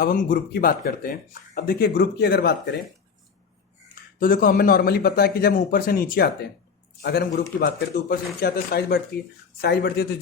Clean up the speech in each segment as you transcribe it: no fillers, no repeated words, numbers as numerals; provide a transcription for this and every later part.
अब हम ग्रुप की बात करते हैं। अब देखिए ग्रुप की अगर बात करें तो देखो हमें नॉर्मली पता है कि जब ऊपर से नीचे आते हैं, अगर हम ग्रुप की बात करें तो ऊपर से नीचे आते हैं साइज बढ़ती है, साइज बढ़ती है तो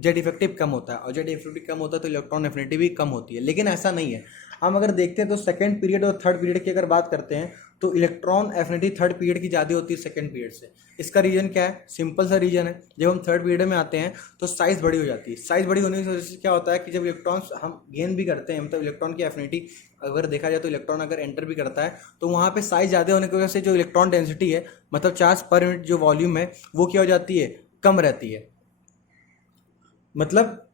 जेड इफेक्टिव कम होता है, और जेड इफेक्टिव कम होता है तो इलेक्ट्रॉन एफिनिटी भी कम होती है। लेकिन ऐसा नहीं है, हम अगर देखते हैं तो सेकंड पीरियड और थर्ड पीरियड की अगर बात करते हैं तो इलेक्ट्रॉन एफिनिटी थर्ड पीरियड की ज़्यादा होती है सेकंड पीरियड से। इसका रीजन क्या है? सिंपल सा रीजन है, जब हम थर्ड पीरियड में आते हैं तो साइज बड़ी हो जाती है। साइज बड़ी होने की वजह से क्या होता है कि जब इलेक्ट्रॉन्स हम गेन भी करते हैं, मतलब इलेक्ट्रॉन की एफिनिटी अगर देखा जाए तो इलेक्ट्रॉन अगर एंटर भी करता है तो वहाँ पे साइज ज़्यादा होने की वजह से जो इलेक्ट्रॉन डेंसिटी है, मतलब चार्ज पर यूनिट जो वॉल्यूम है, वो क्या हो जाती है? कम रहती है। मतलब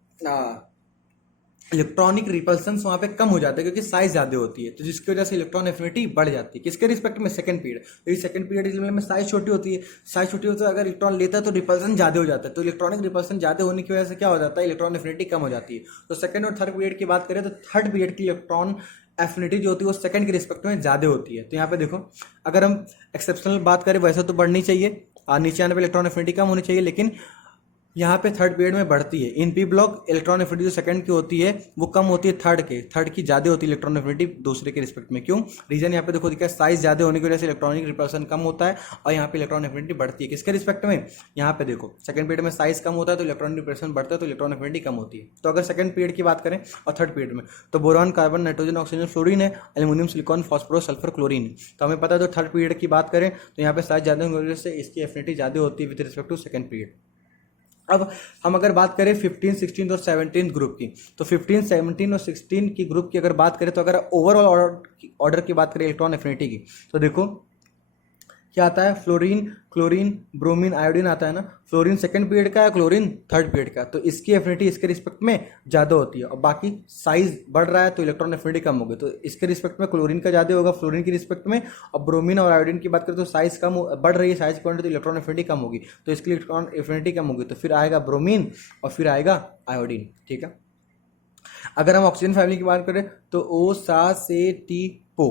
इलेक्ट्रॉनिक रिपल्सन वहाँ पे कम हो जाता है क्योंकि साइज ज़्यादा होती है, तो जिसकी वजह से इलेक्ट्रॉन एफिनिटी बढ़ जाती है। किसके रिस्पेक्ट में? Second period. तो सेकंड पीरियड में साइज छोटी होती है, साइज छोटी होती है, अगर इलेक्ट्रॉन लेता है तो रिपल्सन ज़्यादा हो जाता है, तो इलेक्ट्रॉनिक रिपल्सन ज़्यादा होने की वजह से क्या हो जाता है? इलेक्ट्रॉन एफिनिटी कम हो जाती है। तो सेकंड और थर्ड पीरियड की बात करें तो थर्ड पीरियड की इलेक्ट्रॉन एफिनिटी जो होती है वो सेकंड के रिस्पेक्ट में ज़्यादा होती है। तो यहाँ पे देखो अगर हम एक्सेप्शनल बात करें वैसे तो बढ़नी चाहिए, नीचे आने पर इलेक्ट्रॉन एफिनिटी कम होनी चाहिए, लेकिन यहाँ पे थर्ड पीरियड में बढ़ती है। In P block electron affinity जो सेकंड की होती है वो कम होती है थर्ड की ज़्यादा होती है इलेक्ट्रॉन एफिनिटी दूसरे के रिस्पेक्ट में। क्यों? रीजन यहाँ पे देखो दिखा है, साइज ज़्यादा होने की वजह से इलेक्ट्रॉनिक रिपल्सन कम होता है और यहाँ पे इलेक्ट्रॉन एफिनिटी बढ़ती है। किसके रिस्पेक्ट में? यहाँ पे देखो सेकंड पीरियड में साइज कम होता है तो इलेक्ट्रॉनिक रिपल्सन बढ़ता है तो इलेक्ट्रॉन एफिनिटी कम होती है। तो अगर सेकंड पीरियड की बात करें और थर्ड पीरियड में तो boron, carbon, nitrogen, oxygen, fluorine है, aluminium, silicon, phosphorus, sulphur, chlorine. तो हमें पता है तो थर्ड पीरियड की बात करें तो यहाँ पे साइज ज़्यादा होने की वजह से इसकी एफिनिटी ज़्यादा होती है with respect to second period. अब हम अगर बात करें 15, 16 और 17 ग्रुप की, तो 15, 17 और 16 की ग्रुप की अगर बात करें तो अगर ओवरऑल ऑर्डर की बात करें इलेक्ट्रॉन एफिनिटी की तो देखो क्या आता है? फ्लोरीन, क्लोरीन, ब्रोमीन, आयोडीन आता है ना। फ्लोरीन सेकंड पीरियड का है, क्लोरीन थर्ड पीरियड का, तो इसकी एफिनिटी इसके रिस्पेक्ट में ज़्यादा होती है। और बाकी साइज बढ़ रहा है तो इलेक्ट्रॉन एफिनिटी कम होगी, तो इसके रिस्पेक्ट में क्लोरीन का ज़्यादा होगा फ्लोरीन की रिस्पेक्ट में। और ब्रोमीन और आयोडीन की बात करें तो साइज कम बढ़ रही है, साइज कम तो इलेक्ट्रॉन एफिनिटी कम होगी, तो इसकी इलेक्ट्रॉन एफिनिटी कम होगी, तो फिर आएगा ब्रोमीन और फिर आएगा आयोडीन। ठीक है। अगर हम ऑक्सीजन फैमिली की बात करें तो ओ सा से टी पो,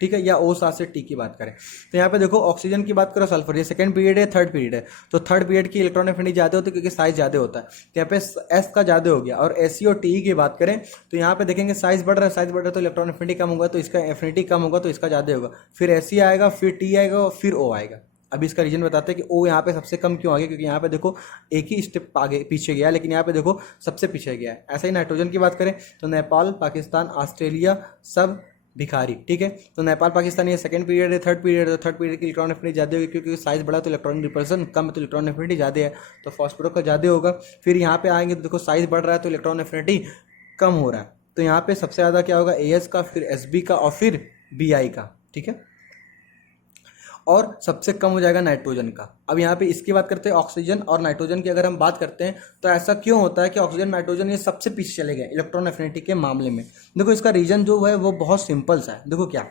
ठीक है, या ओ सा से टी की बात करें तो यहाँ पे देखो ऑक्सीजन की बात करो सल्फर, ये सेकंड पीरियड है थर्ड पीरियड है, तो थर्ड पीरियड की इलेक्ट्रॉन एफिनिटी ज़्यादा होती है क्योंकि साइज ज़्यादा होता है, तो यहाँ पे एस का ज़्यादा हो गया। और एस सी और टी की बात करें तो यहाँ पे देखेंगे साइज बढ़ रहा है, साइज बढ़ रहा है तो इलेक्ट्रॉन एफिनिटी कम होगा, तो इसका एफिनिटी कम होगा तो इसका ज़्यादा होगा, फिर एस सी आएगा, फिर टी आएगा और फिर ओ आएगा। अभी इसका रीजन बताते हैं कि ओ यहाँ पे सबसे कम क्यों आ गया, क्योंकि यहाँ पे देखो एक ही स्टेप आगे पीछे गया, लेकिन यहाँ पे देखो सबसे पीछे गया है। ऐसा ही नाइट्रोजन की बात करें तो नेपाल, पाकिस्तान, ऑस्ट्रेलिया सब भिखारी। ठीक है, तो नेपाल पाकिस्तान ये सेकंड पीरियड है, थर्ड पीरियड है, तो थर्ड पीरियड की इलेक्ट्रॉन एफिनिटी ज़्यादा होगी क्योंकि साइज बड़ा तो इलेक्ट्रॉनिक रिपल्सन कम है तो इलेक्ट्रॉन एफिनिटी ज़्यादा है, तो फॉस्फोरस का ज़्यादा होगा। फिर यहाँ पे आएंगे तो देखो साइज बढ़ रहा है तो इलेक्ट्रॉन एफिनिटी कम हो रहा है, तो यहाँ पे सबसे ज़्यादा क्या होगा? एएस का, फिर एसबी का और फिर बीआई का। ठीक है, और सबसे कम हो जाएगा नाइट्रोजन का। अब यहाँ पे इसकी बात करते हैं ऑक्सीजन और नाइट्रोजन की अगर हम बात करते हैं तो ऐसा क्यों होता है कि ऑक्सीजन नाइट्रोजन ये सबसे पीछे चले गए इलेक्ट्रॉन एफिनिटी के मामले में? देखो इसका रीजन जो है वो बहुत सिंपल सा है। देखो क्या,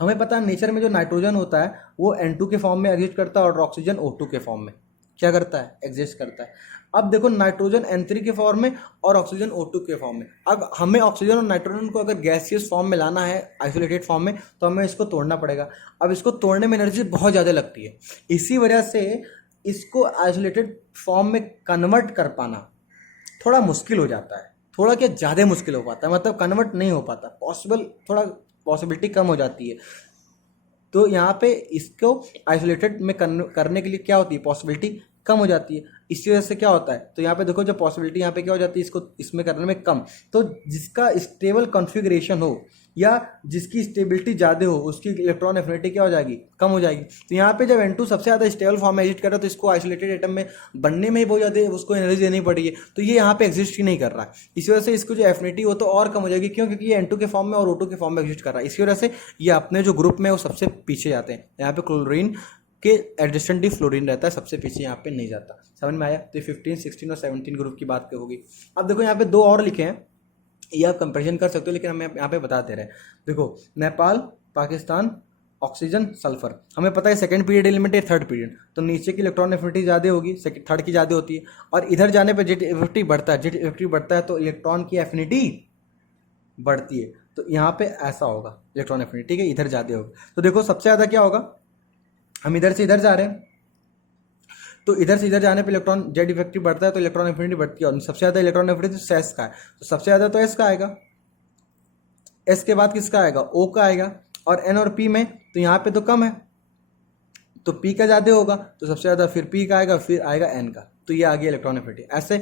हमें पता है नेचर में जो नाइट्रोजन होता है वो N2 के फॉर्म में एग्जिस्ट करता है और ऑक्सीजन O2 के फॉर्म में क्या करता है? एग्जिस्ट करता है। अब देखो नाइट्रोजन N3 के फॉर्म में और ऑक्सीजन O2 के फॉर्म में। अब हमें ऑक्सीजन और नाइट्रोजन को अगर गैसियस फॉर्म में लाना है, आइसोलेटेड फॉर्म में, तो हमें इसको तोड़ना पड़ेगा। अब इसको तोड़ने में एनर्जी बहुत ज़्यादा लगती है, इसी वजह से इसको आइसोलेटेड फॉर्म में कन्वर्ट कर पाना थोड़ा मुश्किल हो जाता है। थोड़ा क्या, ज़्यादा मुश्किल हो पाता है, मतलब कन्वर्ट नहीं हो पाता, पॉसिबल, थोड़ा पॉसिबिलिटी कम हो जाती है। तो यहाँ पे इसको आइसोलेटेड में करने के लिए क्या होती है? पॉसिबिलिटी कम हो जाती है। इसी वजह से क्या होता है, तो यहाँ पे देखो जब पॉसिबिलिटी यहाँ पे क्या हो जाती है, इसको इसमें करने में कम, तो जिसका स्टेबल कॉन्फ़िगरेशन हो या जिसकी स्टेबिलिटी ज़्यादा हो उसकी इलेक्ट्रॉन एफिनिटी क्या हो जाएगी? कम हो जाएगी। तो यहाँ पे जब N2 सबसे ज़्यादा स्टेबल फॉर्म में एग्जिस्ट कर रहा है तो इसको आइसोलेटेड एटम में बनने में ही बहुत ज़्यादा उसको एनर्जी देनी पड़ी है, तो ये यहाँ पे एग्जिस्ट ही नहीं कर रहा है। इसी वजह से इसको जो एफिनिटी हो तो और कम हो जाएगी। क्यों? क्योंकि ये N2 के फॉर्म में और O2 के फॉर्म में एग्जिस्ट कर रहा है, इसी वजह से ये अपने जो ग्रुप में वो सबसे पीछे जाते हैं। यहाँ पे क्लोरीन के एडजस्टेंट फ्लोरीन रहता है सबसे पीछे, यहाँ पे नहीं जाता। समझ में आया? तो 15, 16 और 17 ग्रुप की बात होगी। अब देखो यहाँ पे दो और लिखे हैं, ये आप कंपेरिजन कर सकते हो, लेकिन हम यहाँ पे बता दे रहे हैं। देखो नेपाल, पाकिस्तान, ऑक्सीजन, सल्फर, हमें पता है सेकंड पीरियड एलिमेंट है थर्ड पीरियड, तो नीचे की इलेक्ट्रॉन एफिनिटी ज़्यादा होगी, थर्ड की ज़्यादा होती है, और इधर जाने पर जेट इफेक्टिव बढ़ता है, जेट इफेक्टिव बढ़ता है तो इलेक्ट्रॉन की एफिनिटी बढ़ती है। तो यहाँ पे ऐसा होगा इलेक्ट्रॉन एफिनिटी, ठीक है, इधर ज़्यादा होगा। तो देखो सबसे ज़्यादा क्या होगा, हम इधर से इधर जा रहे हैं तो इधर से इधर जाने पे इलेक्ट्रॉन जेड इफेक्टिव बढ़ता है तो इलेक्ट्रॉन एफिनिटी बढ़ती है, और सबसे ज़्यादा इलेक्ट्रॉन एफिनिटी एस का है, तो सबसे ज़्यादा तो एस का आएगा। एस के बाद किसका आएगा, ओ का आएगा, और एन और पी में तो यहाँ पे तो कम है तो पी का ज़्यादा होगा, तो सबसे ज़्यादा फिर पी का आएगा, फिर आएगा एन का, तो ये आ गया इलेक्ट्रॉन एफिनिटी। ऐसे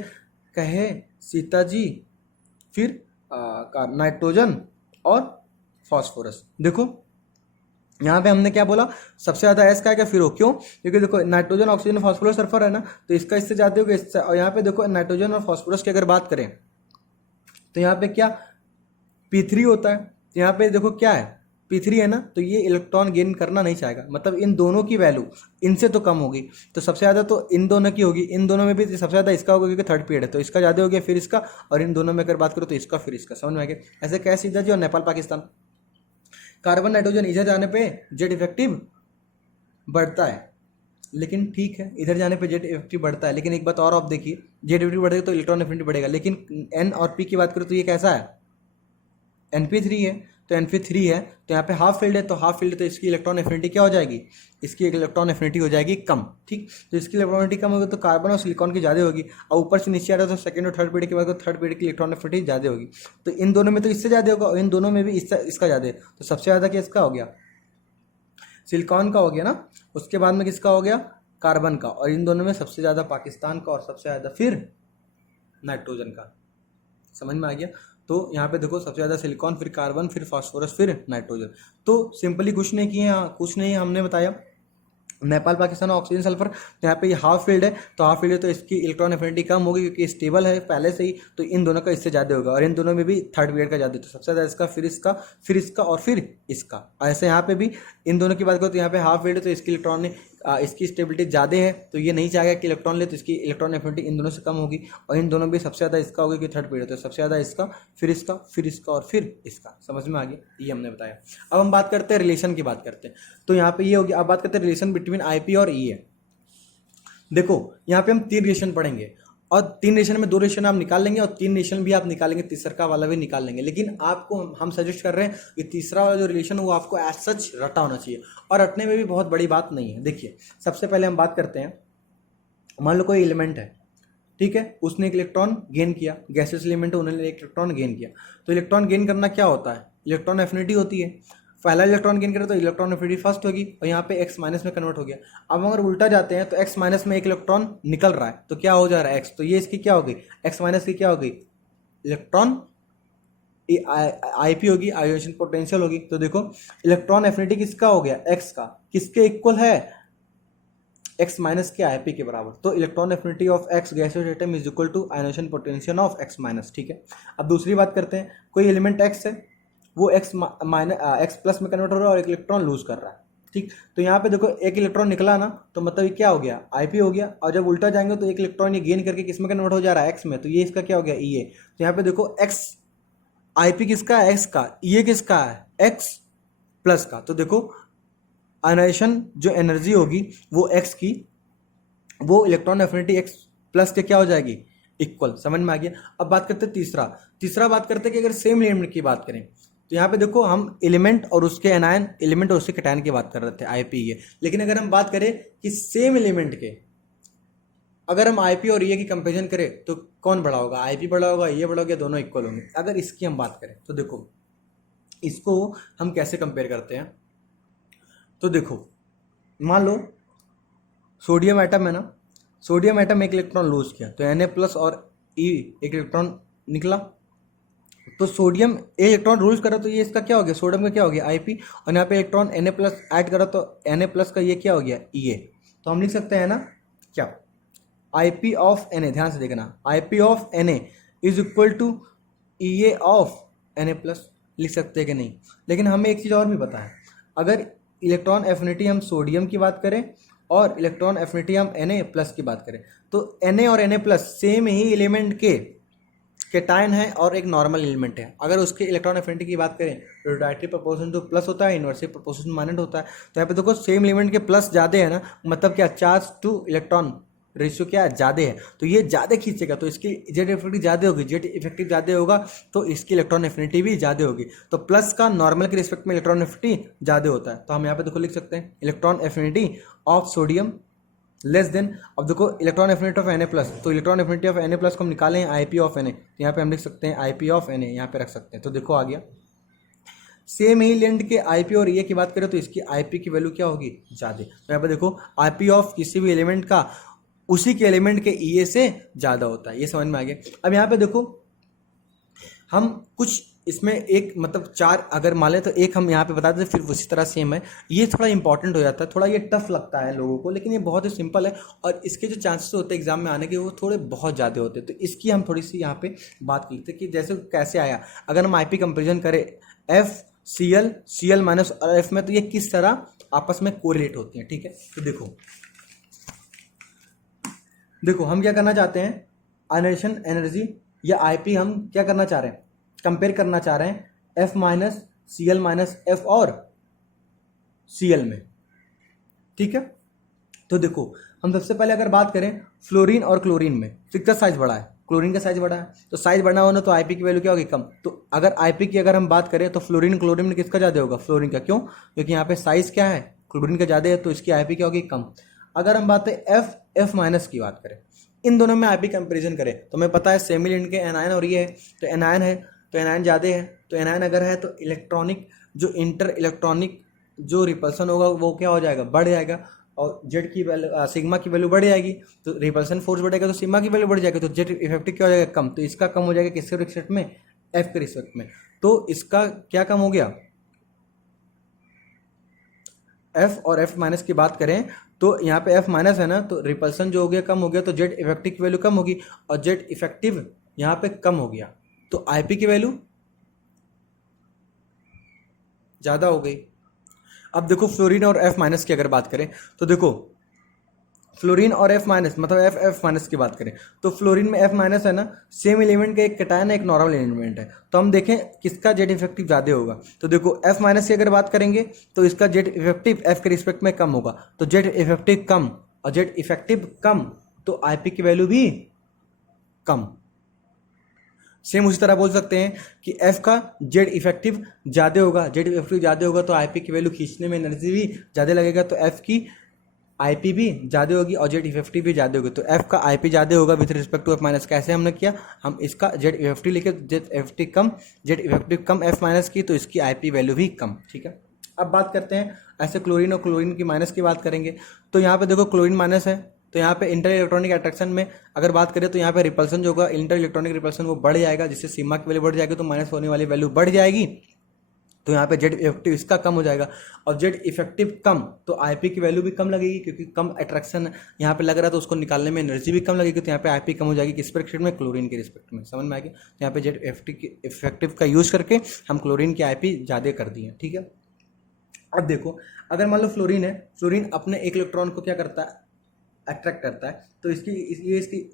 कहे सीता जी, फिर नाइट्रोजन और फॉस्फोरस। देखो यहाँ पे हमने क्या बोला, सबसे ज़्यादा एस का आएगा फिर ओ, क्यों, क्योंकि देखो नाइट्रोजन ऑक्सीजन फॉस्फोरस सल्फर है ना, तो इसका इससे ज़्यादा होगा इससे। और यहाँ पे देखो नाइट्रोजन और फॉस्फोरस की अगर बात करें तो यहाँ पे क्या P3 होता है, तो यहाँ पे देखो क्या है P3 है ना, तो ये इलेक्ट्रॉन गेन करना नहीं चाहेगा, मतलब इन दोनों की वैल्यू इनसे तो कम होगी, तो सबसे ज़्यादा तो इन दोनों की होगी, इन दोनों में भी सबसे ज़्यादा इसका होगा क्योंकि थर्ड पीरियड है, तो इसका ज़्यादा हो गया फिर इसका, और इन दोनों में अगर बात करो तो इसका फिर इसका, समझ में आ गया। ऐसे कैसे सीधा जी, और नेपाल पाकिस्तान, कार्बन नाइट्रोजन इधर जाने पे जेड इफेक्टिव बढ़ता है, लेकिन ठीक है इधर जाने पे जेड इफेक्टिव बढ़ता है, लेकिन एक बात और आप देखिए, जेड इफेक्टिव बढ़ेगा तो इलेक्ट्रॉन एफिनिटी बढ़ेगा, लेकिन एन और पी की बात करो तो ये कैसा है, NP3 है, तो NP3 है तो यहाँ पे हाफ फील्ड है, तो हाफ फील्ड तो इसकी इलेक्ट्रॉन एफिनिटी क्या हो जाएगी, इसकी इलेक्ट्रॉन एफिनिटी हो जाएगी कम, ठीक। तो इसकी इलेक्ट्रॉन एफिनिटी कम होगी तो कार्बन और सिलिकॉन की ज़्यादा होगी, और ऊपर से नीचे आ रहा है तो सेकंड और थर्ड पीरियड के बाद थर्ड पीरियड की इलेक्ट्रॉन एफिनिटी ज़्यादा होगी, तो इन दोनों में तो इससे ज़्यादा होगा और इन दोनों में भी इसका ज़्यादा है, तो सबसे ज़्यादा किसका हो गया, सिलिकॉन का हो गया ना, उसके बाद में किसका हो गया, कार्बन का, और इन दोनों में सबसे ज़्यादा पाकिस्तान का, और सबसे ज़्यादा फिर नाइट्रोजन का। समझ में आ गया। तो यहाँ पे देखो सबसे ज़्यादा सिलिकॉन, फिर कार्बन, फिर फास्फोरस, फिर नाइट्रोजन। तो सिंपली कुछ नहीं किए, कुछ नहीं हमने बताया, नेपाल पाकिस्तान ऑक्सीजन सल्फर, तो यहाँ पे ये हाफ फील्ड है, तो हाफ फील्ड है तो इसकी इलेक्ट्रॉन एफिनिटी कम होगी क्योंकि स्टेबल है पहले से ही, तो इन दोनों का इससे ज़्यादा होगा, और इन दोनों में भी थर्ड पीरियड का ज़्यादा, तो सबसे ज़्यादा इसका, फिर इसका, फिर इसका, और फिर इसका। ऐसे यहाँ पे भी इन दोनों की बात करो तो यहाँ पे हाफ फील्ड है तो इसकी इलेक्ट्रॉन इसकी स्टेबिलिटी ज़्यादा है, तो ये नहीं चाहेगा कि इलेक्ट्रॉन ले, तो इसकी इलेक्ट्रॉन एफिनिटी इन दोनों से कम होगी, और इन दोनों भी सबसे ज़्यादा इसका होगा कि थर्ड पीरियड, तो सबसे ज़्यादा इसका, फिर इसका, फिर इसका, और फिर इसका। समझ में आ गया, ये हमने बताया। अब हम बात करते हैं रिलेशन की, बात करते हैं, तो यहाँ पे ये हो गया। अब बात करते हैं रिलेशन बिटवीन IP और EA। देखो यहाँ पे हम 3 रिलेशन पढ़ेंगे, और 3 रिलेशन में 2 रिलेशन आप निकाल लेंगे, और 3 रिलेशन भी आप निकालेंगे, तीसरा का वाला भी निकाल लेंगे, लेकिन आपको हम सजेस्ट कर रहे हैं कि तीसरा वाला जो रिलेशन वो आपको एज सच रटा होना चाहिए, और रटने में भी बहुत बड़ी बात नहीं है। देखिए सबसे पहले हम बात करते हैं, मान लो कोई एलिमेंट है, ठीक है, उसने एक इलेक्ट्रॉन गेन किया, गैसियस एलिमेंट है, उन्होंने एक इलेक्ट्रॉन गेन किया, तो इलेक्ट्रॉन गेन करना क्या होता है, इलेक्ट्रॉन एफिनिटी होती है। पहला इलेक्ट्रॉन गेन करे तो इलेक्ट्रॉन एफिनिटी फर्स्ट होगी, और यहाँ पे x माइनस में कन्वर्ट हो गया। अब अगर उल्टा जाते हैं तो x माइनस में एक इलेक्ट्रॉन निकल रहा है, तो क्या हो जा रहा है x, तो ये इसकी क्या होगी, x माइनस की क्या होगी, इलेक्ट्रॉन IP होगी, आयोनेशन पोटेंशियल होगी। तो देखो इलेक्ट्रॉन एफिनिटी किसका हो गया, x का, किसके इक्वल है, x माइनस के IP के बराबर। तो electron affinity of x gaseous atom is equal to ionisation potential of x minus, ठीक है। अब दूसरी बात करते हैं, कोई एलिमेंट x है, वो x प्लस में कन्वर्ट हो रहा है और एक इलेक्ट्रॉन लूज कर रहा है, ठीक। तो यहाँ पे देखो एक इलेक्ट्रॉन निकला ना, तो मतलब ये क्या हो गया, IP हो गया, और जब उल्टा जाएंगे तो एक इलेक्ट्रॉन ये गेन करके किस में कन्वर्ट हो जा रहा है, x में, तो ये इसका क्या हो गया, EA। तो यहाँ पे देखो x IP किसका है, x का, EA किसका है, x प्लस का। तो देखो आयनाइजेशन जो एनर्जी होगी वो x की, वो इलेक्ट्रॉन एफिनिटी x प्लस के क्या हो जाएगी, इक्वल। समझ में आ गया। अब बात करते हैं तीसरा बात करते हैं कि अगर सेम एलिमेंट की बात करें, तो यहाँ पे देखो हम एलिमेंट और उसके एनायन, एलिमेंट और उसके कैटायन की बात कर रहे थे IP ये, लेकिन अगर हम बात करें कि सेम एलिमेंट के अगर हम IP और ये की कंपेरिजन करें तो कौन बड़ा होगा, IP बड़ा होगा, ये बड़ा होगा, दोनों इक्वल होंगे। अगर इसकी हम बात करें तो देखो इसको हम कैसे कंपेयर करते हैं, तो देखो मान लो सोडियम एटम है ना, सोडियम एटम एक इलेक्ट्रॉन लूज किया, तो Na प्लस और E एक इलेक्ट्रॉन निकला, तो सोडियम एक इलेक्ट्रॉन लूज करा तो ये इसका क्या हो गया, सोडियम का क्या हो गया, IP, और यहाँ पे इलेक्ट्रॉन Na प्लस ऐड करा तो Na प्लस का ये क्या हो गया, EA। तो हम लिख सकते हैं ना क्या, IP ऑफ Na, ध्यान से देखना, IP of Na is equal to EA of Na plus, लिख सकते हैं कि नहीं। लेकिन हमें एक चीज़ और भी पता है, अगर इलेक्ट्रॉन एफिनिटी हम सोडियम की बात करें और इलेक्ट्रॉन एफिनिटी हम Na प्लस की बात करें, तो Na और Na प्लस सेम ही एलिमेंट के कैटायन है और एक नॉर्मल एलिमेंट है। अगर उसके इलेक्ट्रॉन एफिनिटी की बात करें, रोटेटरी प्रोपोर्शन तो प्लस होता है, इन्वर्सली प्रोपोर्शन माइनस होता है। तो यहाँ पे देखो सेम एलिमेंट के प्लस ज़्यादा है ना, मतलब क्या, चार्ज टू इलेक्ट्रॉन रेशियो क्या ज़्यादा है, तो ये ज़्यादा खींचेगा, तो इसकी जेड इफेक्टिव ज़्यादा होगी, जेड इफेक्टिव ज़्यादा होगा तो इसकी इलेक्ट्रॉन एफिनिटी भी ज़्यादा होगी। तो प्लस का नॉर्मल के रिस्पेक्ट में इलेक्ट्रॉन एफिनिटी ज़्यादा होता है, तो हम यहाँ पे देखो लिख सकते हैं electron affinity of sodium less than. अब देखो electron affinity of Na plus, तो electron affinity of Na plus को हम निकालें IP ऑफ Na, तो यहाँ पे हम लिख सकते हैं IP ऑफ Na, यहाँ पे रख सकते हैं। तो देखो आ गया सेम ही एलिमेंट के आईपी और ईए की बात करें तो इसकी आईपी की वैल्यू क्या होगी, ज़्यादा। तो यहाँ पे देखो आईपी ऑफ किसी भी एलिमेंट का उसी के एलिमेंट के ईए से ज़्यादा होता है, ये समझ में आ गया। अब यहाँ पे देखो हम कुछ इसमें एक मतलब चार अगर मान लें तो एक हम यहाँ पे बता दें, फिर उसी तरह सेम है। ये थोड़ा इंपॉर्टेंट हो जाता है, थोड़ा ये टफ लगता है लोगों को, लेकिन ये बहुत ही सिंपल है और इसके जो चांसेस होते हैं एग्जाम में आने के वो थोड़े बहुत ज़्यादा होते हैं। तो इसकी हम थोड़ी सी यहाँ पे बात कर लेते हैं कि जैसे कैसे आया। अगर हम आईपी कंपेरिजन करें एफ सी एल माइनस और एफ में, तो ये किस तरह आपस में कोरिलेट होती हैं, ठीक है। तो देखो हम क्या करना चाहते हैं, आयनाइजेशन एनर्जी या आईपी हम क्या करना चाह रहे हैं, कंपेयर करना चाह रहे हैं एफ माइनस एफ और सीएल में, ठीक है। तो देखो हम सबसे पहले अगर बात करें फ्लोरीन और क्लोरीन में, किसका साइज बड़ा है, क्लोरीन का साइज बड़ा है। तो साइज बढ़ना होना तो आईपी की वैल्यू क्या होगी, कम। तो अगर आईपी की अगर हम बात करें तो फ्लोरीन क्लोरीन में किसका ज़्यादा होगा, फ्लोरीन का। क्यों, क्योंकि यहाँ पे साइज क्या है, क्लोरीन का ज़्यादा है, तो इसकी आईपी क्या होगी, कम। अगर हम बात एफ माइनस की बात करें, इन दोनों में आईपी कंपेरिजन करें तो हमें पता है सेमी एलिमेंट के एनायन और ये है, तो एनायन है तो एनायन ज़्यादा है। तो एनायन अगर है तो इलेक्ट्रॉनिक जो इंटर इलेक्ट्रॉनिक जो रिपल्सन होगा वो क्या हो जाएगा, बढ़ जाएगा। और जेड की वैल्यू सिग्मा की वैल्यू बढ़ जाएगी, तो रिपल्सन फोर्स बढ़ेगा तो सिग्मा की वैल्यू बढ़ जाएगी, तो जेड इफेक्टिव क्या हो जाएगा, कम। तो इसका कम हो जाएगा किसके रिस्पेक्ट में, एफ के रिस्पेक्ट में। तो इसका क्या कम हो गया, एफ और एफ माइनस की बात करें तो यहाँ पे एफ माइनस है ना, तो रिपल्सन जो हो गया कम हो गया, तो जेड इफेक्टिव की वैल्यू कम होगी और जेड इफेक्टिव यहाँ पे कम हो गया, तो आईपी की वैल्यू ज़्यादा हो गई। अब देखो फ्लोरीन और एफ माइनस की अगर बात करें तो देखो फ्लोरीन और एफ माइनस मतलब एफ माइनस की बात करें तो फ्लोरीन में एफ माइनस है ना, सेम एलिमेंट का एक कैटायन है एक नॉर्मल एलिमेंट है। तो हम देखें किसका जेड इफेक्टिव ज़्यादा होगा, तो देखो एफ माइनस की अगर बात करेंगे तो इसका जेड इफेक्टिव एफ के रिस्पेक्ट में कम होगा, तो जेड इफेक्टिव कम और जेड इफेक्टिव कम, तो आईपी की वैल्यू भी कम। सेम उसी तरह बोल सकते हैं कि एफ का जेड इफेक्टिव ज़्यादा होगा, जेड इफेक्टिव ज़्यादा होगा तो आईपी की वैल्यू खींचने में एनर्जी भी ज़्यादा लगेगा, तो एफ की आईपी भी ज़्यादा होगी और जेड इफेक्टिव भी ज़्यादा होगी। तो एफ का आईपी ज़्यादा होगा with respect to F minus. कैसे हमने किया, हम इसका जेड इफेक्टिव लेके जेड इफेक्टिव कम, जेड इफेक्टिव कम एफ माइनस की, तो इसकी आईपी वैल्यू भी कम, ठीक है। अब बात करते हैं ऐसे क्लोरीन और क्लोरीन की माइनस की बात करेंगे, तो यहाँ पे देखो क्लोरीन माइनस है, तो यहाँ पे इंटर इलेक्ट्रॉनिक अट्रैक्शन में अगर बात करें तो यहाँ पे रिपल्सन जो होगा इंटर इलेक्ट्रॉनिक रिपल्सन वो बढ़ जाएगा, जिससे सिग्मा की वैल्यू बढ़ जाएगी, तो माइनस होने वाली वैल्यू बढ़ जाएगी, तो यहाँ पे जेड इफेक्टिव इसका कम हो जाएगा और जेड इफेक्टिव कम, तो आईपी की वैल्यू भी कम लगेगी क्योंकि कम अट्रैक्शन यहाँ पे लग रहा है, तो उसको निकालने में एनर्जी भी कम लगेगी, तो यहाँ पे आईपी कम हो जाएगी किस रिस्पेक्ट में, क्लोरीन के रिस्पेक्ट में। समझ में आ गया, तो यहाँ पे जेड इफेक्टिव का यूज करके हम क्लोरीन की आईपी ज़्यादा कर दी है, ठीक है। अब देखो अगर मान लो फ्लोरीन है, फ्लोरीन अपने एक इलेक्ट्रॉन को क्या करता है, अट्रैक्ट करता है, तो इसकी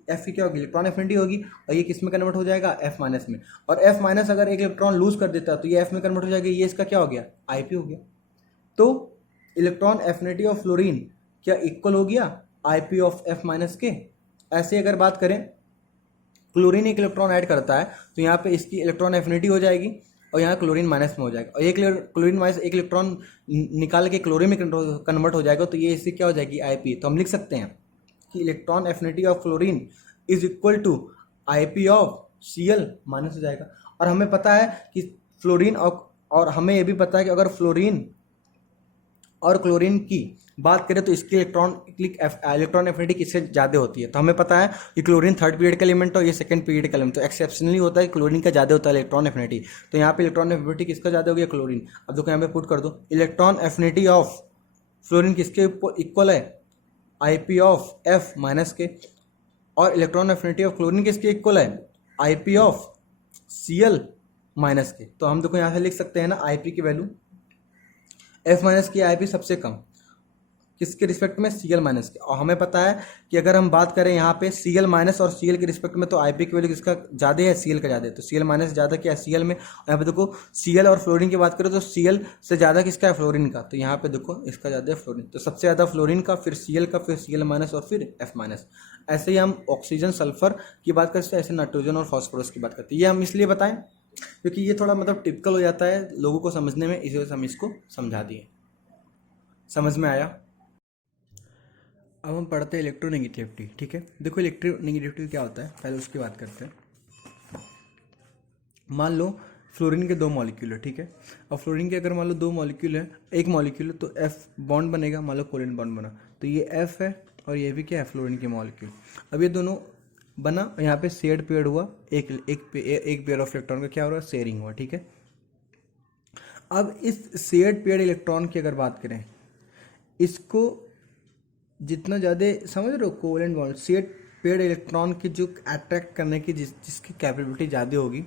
एफ की क्या होगी, इलेक्ट्रॉन एफिनिटी होगी और ये किस में कन्वर्ट हो जाएगा, एफ माइनस में। और एफ माइनस अगर एक इलेक्ट्रॉन लूज कर देता है तो ये एफ में कन्वर्ट हो जाएगा, ये इसका क्या हो गया, आईपी हो गया। तो इलेक्ट्रॉन एफिनिटी ऑफ फ्लोरीन क्या इक्वल हो गया आईपी ऑफ एफ माइनस के। ऐसे अगर बात करें क्लोरीन एक इलेक्ट्रॉन ऐड करता है तो यहाँ पे इसकी इलेक्ट्रॉन एफिनिटी हो जाएगी और यहाँ क्लोरीन माइनस में हो जाएगा, और एक क्लोरीन माइनस एक इलेक्ट्रॉन निकाल के क्लोरीन में कन्वर्ट हो जाएगा, तो ये इसकी क्या हो जाएगी, आईपी। तो हम लिख सकते हैं कि electron affinity of chlorine is equal to IP of CL minus हो जाएगा। और हमें पता है कि फ्लोरीन और हमें ये भी पता है कि अगर फ्लोरीन और क्लोरीन की बात करें तो इसकी इलेक्ट्रॉन एफिनिटी किससे ज़्यादा होती है। तो हमें पता है कि क्लोरीन थर्ड पीरियड का एलिमेंट और ये सेकंड पीरियड का एलिमेंट, तो एक्सेप्शनली होता है क्लोरीन का ज़्यादा होता है इलेक्ट्रॉन एफिनिटी। तो यहाँ पे इलेक्ट्रॉन एफिनिटी किसका ज़्यादा हो गया, क्लोरीन। अब देखो यहाँ पे पुट कर दो, इलेक्ट्रॉन एफिनिटी ऑफ फ्लोरीन किसके इक्वल है, आईपी ऑफ एफ माइनस के, और इलेक्ट्रॉन एफिनिटी ऑफ क्लोरीन किसके इक्वल है, आईपी ऑफ सीएल माइनस के। तो हम देखो यहाँ से लिख सकते हैं ना, आईपी की वैल्यू एफ माइनस की आईपी सबसे कम किसके रिस्पेक्ट में, सीएल माइनस के। और हमें पता है कि अगर हम बात करें यहाँ पे सीएल माइनस और सीएल के रिस्पेक्ट में, तो आईपी की वैल्यू किसका ज़्यादा है, सीएल का ज़्यादा है, तो सीएल माइनस ज़्यादा क्या है, सीएल में। और यहाँ पे देखो सीएल और फ्लोरीन की बात करें तो सीएल से ज़्यादा किसका है, फ्लोरीन का, तो यहाँ पे देखो इसका ज़्यादा है फ्लोरीन, तो सबसे ज़्यादा फ्लोरीन का, फिर सीएल का, फिर सीएल माइनस और फिर एफ माइनस। ऐसे ही हम ऑक्सीजन सल्फर की बात करते हैं, ऐसे नाइट्रोजन और फॉस्फोरस की बात करते हैं। ये हम इसलिए बताएं क्योंकि ये थोड़ा मतलब टिपिकल हो जाता है लोगों को समझने में, इसी वजह से हम इसको समझा दिए। समझ में आया। अब हम पढ़ते हैं इलेक्ट्रोनेगेटिविटी, ठीक है। देखो इलेक्ट्रोनेगेटिविटी क्या होता है, पहले उसकी बात करते हैं। मान लो फ्लोरीन के 2 मॉलिक्यूल है, ठीक है। और फ्लोरीन के अगर मान लो 2 मॉलिक्यूल है, एक मॉलिक्यूल तो F बॉन्ड बनेगा, मान लो कोवेलेंट बॉन्ड बना, तो ये F है और ये भी क्या है, फ्लोरीन के मॉलिक्यूल। अब ये दोनों बना, यहाँ पे शेयर्ड पेयर हुआ, एक पेयर ऑफ इलेक्ट्रॉन का क्या हो रहा है, शेयरिंग हुआ, ठीक है। अब इस शेयर्ड पेयर इलेक्ट्रॉन की अगर बात करें, इसको जितना ज़्यादा समझ रहे हो, covalent bond shared pair electron की जो अट्रैक्ट करने की जिसकी कैपेबिलिटी ज़्यादा होगी,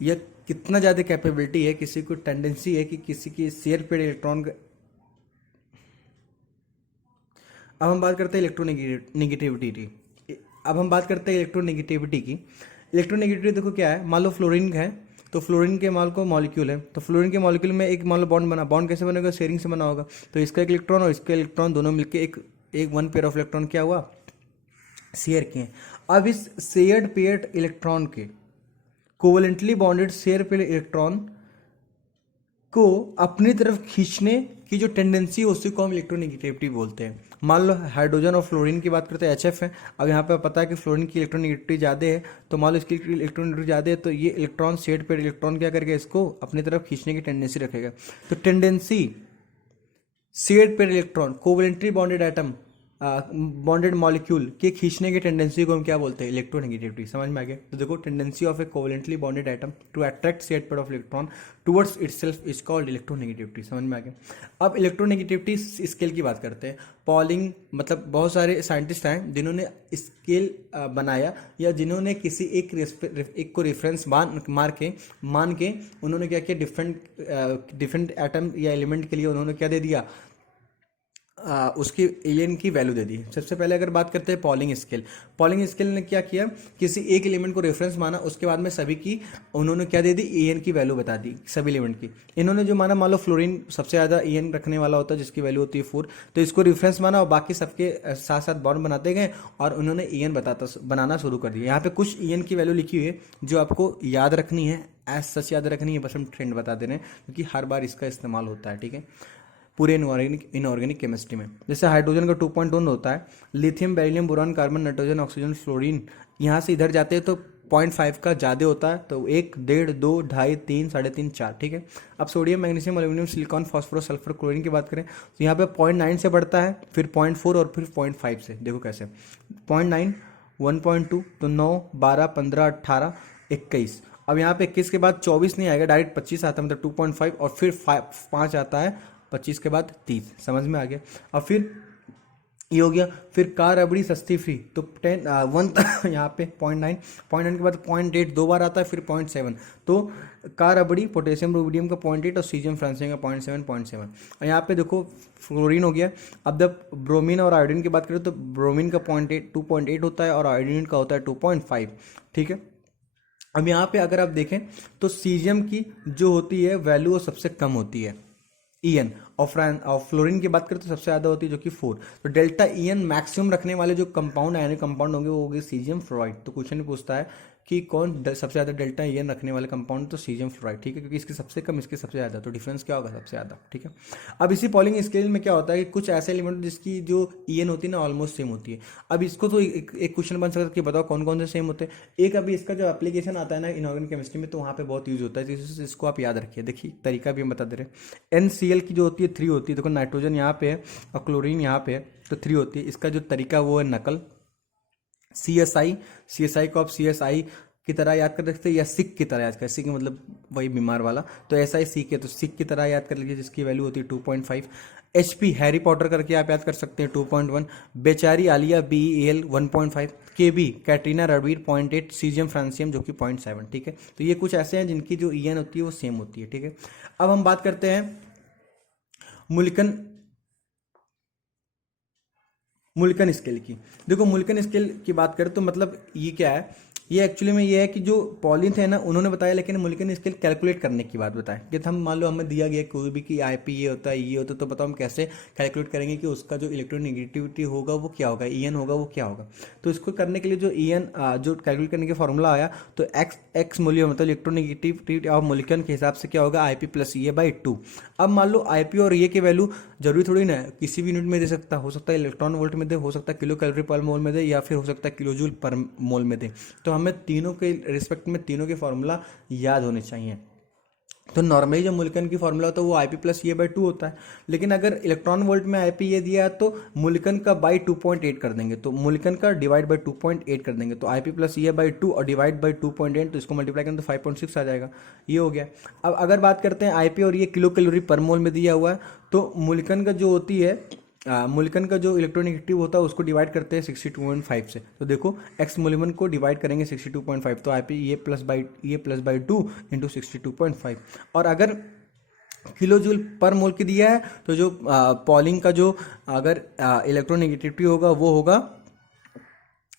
या कितना ज़्यादा कैपेबिलिटी है, किसी को टेंडेंसी है कि किसी की शेयर पेयर इलेक्ट्रॉन का। अब हम बात करते हैं इलेक्ट्रोनेगेटिविटी की। अब हम बात करते हैं इलेक्ट्रोनेगेटिविटी की। इलेक्ट्रोनेगेटिविटी देखो क्या है, मान लो फ्लोरीन है, तो फ्लोरीन के मान को मॉलिक्यूल है, तो फ्लोरीन के मॉलिक्यूल में एक मान लो बॉन्ड बना, बॉन्ड कैसे बनेगा, शेयरिंग से बना होगा, तो इसका एक इलेक्ट्रॉन और इसका इलेक्ट्रॉन दोनों मिलकर एक 1 पेयर ऑफ इलेक्ट्रॉन क्या हुआ, शेयर किए। अब इस शेयर्ड पेयर्ड इलेक्ट्रॉन के covalently bonded share pair electron को अपनी तरफ खींचने की जो टेंडेंसी है उसी को हम इलेक्ट्रोनेगेटिविटी बोलते हैं। मान लो हाइड्रोजन और फ्लोरीन की बात करते हैं, HF है। अब यहाँ पे पता है कि फ्लोरीन की इलेक्ट्रोनेगेटिविटी ज़्यादा है, तो मान लो इसकी इलेक्ट्रोनेगेटिविटी ज़्यादा है, तो ये इलेक्ट्रॉन शेयर्ड पेयर इलेक्ट्रॉन क्या करेगा, इसको अपनी तरफ खींचने की टेंडेंसी रखेगा। तो tendency shared pair electron covalently bonded atom bonded molecule के खींचने की टेंडेंसी को हम क्या बोलते हैं, इलेक्ट्रोनेगेटिविटी। समझ में आ गया। तो देखो, tendency of a covalently bonded atom to attract shared pair of electron towards itself is called electronegativity. समझ में आ गया। अब इलेक्ट्रोनेगेटिविटी स्केल की बात करते हैं। पॉलिंग मतलब बहुत सारे साइंटिस्ट हैं जिन्होंने स्केल बनाया, या जिन्होंने किसी एक को रेफरेंस मान के उन्होंने क्या किया, डिफरेंट एटम या एलिमेंट के लिए उन्होंने क्या दे दिया, उसकी एलियन की वैल्यू दे दी। सबसे पहले अगर बात करते हैं पॉलिंग स्केल ने क्या किया, किसी एक एलिमेंट को रेफरेंस माना, उसके बाद में सभी की उन्होंने क्या दे दी, एन की वैल्यू बता दी सभी एलिमेंट की। इन्होंने जो माना, मान लो फ्लोरीन सबसे ज़्यादा एन रखने वाला होता है जिसकी वैल्यू होती है 4, तो इसको रेफरेंस माना और बाकी सबके साथ साथ बॉन्ड बनाते गए और उन्होंने एन बनाना शुरू कर दिया। यहाँ पे कुछ एन की वैल्यू लिखी हुई है जो आपको याद रखनी है, एज सच याद रखनी है, बस हम ट्रेंड बता दे रहे हैं क्योंकि हर बार इसका इस्तेमाल होता है, ठीक है, पूरे इनऑर्गेनिक केमिस्ट्री में। जैसे हाइड्रोजन का 2.1 होता है, lithium, beryllium, boron, carbon, nitrogen, oxygen, fluorine यहाँ से इधर जाते हैं तो 0.5 का ज़्यादा होता है, तो 1, 1.5, 2, 2.5, 3, 3.5, 4, ठीक है। अब sodium, magnesium, aluminium, silicon, phosphorus, sulphur, chlorine की बात करें तो यहाँ पे 0.9 से बढ़ता है, फिर 0.4 और फिर 0.5 से। देखो कैसे, 0.9, 1.2, तो 9, 12, 15, 18, 21। अब यहाँ पे 21 के बाद 24 नहीं आएगा, डायरेक्ट 25 आता है, मतलब 2.5 और फिर 5 आता है, 25 के बाद 30। समझ में आ गया। और फिर ये हो गया, फिर कार रबड़ी सस्ती फ्री, तो 1 यहाँ पे 0.9 के बाद 0.8 दो बार आता है, फिर 0.7, तो कार रबड़ी, पोटेशियम रुबिडियम का 0.8 और सीजियम फ्रांसियम का 0.7। और यहाँ पे देखो फ्लोरीन हो गया। अब जब ब्रोमीन और आयोडीन की बात करें तो ब्रोमीन का 2.8 होता है और आयोडीन का होता है 2.5, ठीक है। अब यहाँ पे अगर आप देखें तो सीजियम की जो होती है वैल्यू वो सबसे कम होती है, EN, और फ्लोरीन की बात करें तो सबसे ज़्यादा होती है जो कि 4। तो डेल्टा EN मैक्सिमम रखने वाले जो कंपाउंड आयनिक कंपाउंड होंगे वो होंगे सीजियम फ्लोराइड। तो क्वेश्चन पूछता है कि कौन सबसे ज़्यादा डेल्टा EN रखने वाले कंपाउंड, तो सीजियम फ्लोराइड, ठीक है, क्योंकि इसके सबसे कम, इसके सबसे ज़्यादा, तो डिफरेंस क्या होगा, सबसे ज़्यादा, ठीक है। अब इसी पॉलिंग स्केल में क्या होता है कि कुछ ऐसे एलिमेंट जिसकी जो EN होती है ना ऑलमोस्ट सेम होती है। अब इसको तो एक क्वेश्चन बन सकता है कि बताओ कौन कौन से सेम होते हैं। एक अभी इसका जो एप्लीकेशन आता है ना इनऑर्गेनिक केमिस्ट्री में, तो वहाँ पे बहुत यूज होता है, तो इसको आप याद रखिए। देखिए तरीका भी हम बता दे रहे हैं। NCl की जो होती है 3 होती है, देखो नाइट्रोजन यहाँ पे है और क्लोरीन यहाँ पे है, तो 3 होती है। इसका जो तरीका वो है नकल। CSI को आप CSI की तरह याद कर सकते हैं या सिक की तरह याद कर, सिक मतलब वही बीमार वाला, तो ऐसा ही सिक है, तो सिक की तरह याद कर लीजिए जिसकी वैल्यू होती है 2.5। HP हैरी पॉटर करके आप याद कर सकते हैं 2.1। बेचारी Alia BEL 1.5। KB Katrina Ranveer 0.8। Caesium francium जो कि 0.7, ठीक है। तो ये कुछ ऐसे हैं जिनकी जो EN होती है वो सेम होती है, ठीक है। अब हम बात करते हैं मुल्कन स्केल की। देखो मुल्कन स्केल की बात करें तो मतलब ये क्या है, ये एक्चुअली में ये है कि जो पॉलिन थे ना उन्होंने बताया, लेकिन मुल्कन स्केल कैलकुलेट करने की बात बताएं कि हम मान लो हमें दिया गया कोई भी कि IP ये होता है, ये होता है, तो बताओ हम कैसे कैलकुलेट करेंगे कि उसका जो इलेक्ट्रोनेगेटिविटी होगा वो क्या होगा, EN होगा वो क्या होगा। तो इसको करने के लिए जो EN जो कैलकुलेट करने का फॉर्मूला आया, तो एक्स मूल्य मतलब इलेक्ट्रोनेगेटिविटी ऑफ मुल्कन के हिसाब से क्या होगा, IP + EA/2। अब मान लो IP और EA की वैल्यू जरूरी थोड़ी ना किसी भी यूनिट में दे सकता, हो सकता है इलेक्ट्रॉन वोल्ट में दे, हो सकता है किलो कैलोरी पर मोल में दे, या फिर हो सकता है किलो जूल पर मोल में दे। तो हमें तीनों के रिस्पेक्ट में तीनों के फॉर्मूला याद होने चाहिए। तो नॉर्मली जो मुल्कन की फॉर्मूला होता है वो आई पी प्लस ये बाई टू होता है, लेकिन अगर इलेक्ट्रॉन वोल्ट में आई पी ये दिया है तो मुल्कन का बाई 2.8 कर देंगे, तो मुल्कन का डिवाइड बाई 2.8 कर देंगे, तो आई पी प्लस ये बाई टू और डिवाइड बाई 2.8, तो इसको मल्टीप्लाई करें तो 5.6 आ जाएगा। ये हो गया। अब अगर बात करते हैं आई पी और ये किलो कैलोरी पर मोल में दिया हुआ है, तो मुल्कन का जो होती है मुल्कन का जो इलेक्ट्रोनेगेटिव होता है उसको डिवाइड करते हैं 62.5 से, तो देखो एक्स मुल्कन को डिवाइड करेंगे 62.5, तो आई पी ये प्लस बाई टू इंटू 62.5। और अगर किलो जूल पर मोल की दिया है तो जो पॉलिंग का जो अगर इलेक्ट्रोनेगेटिविटी होगा वो होगा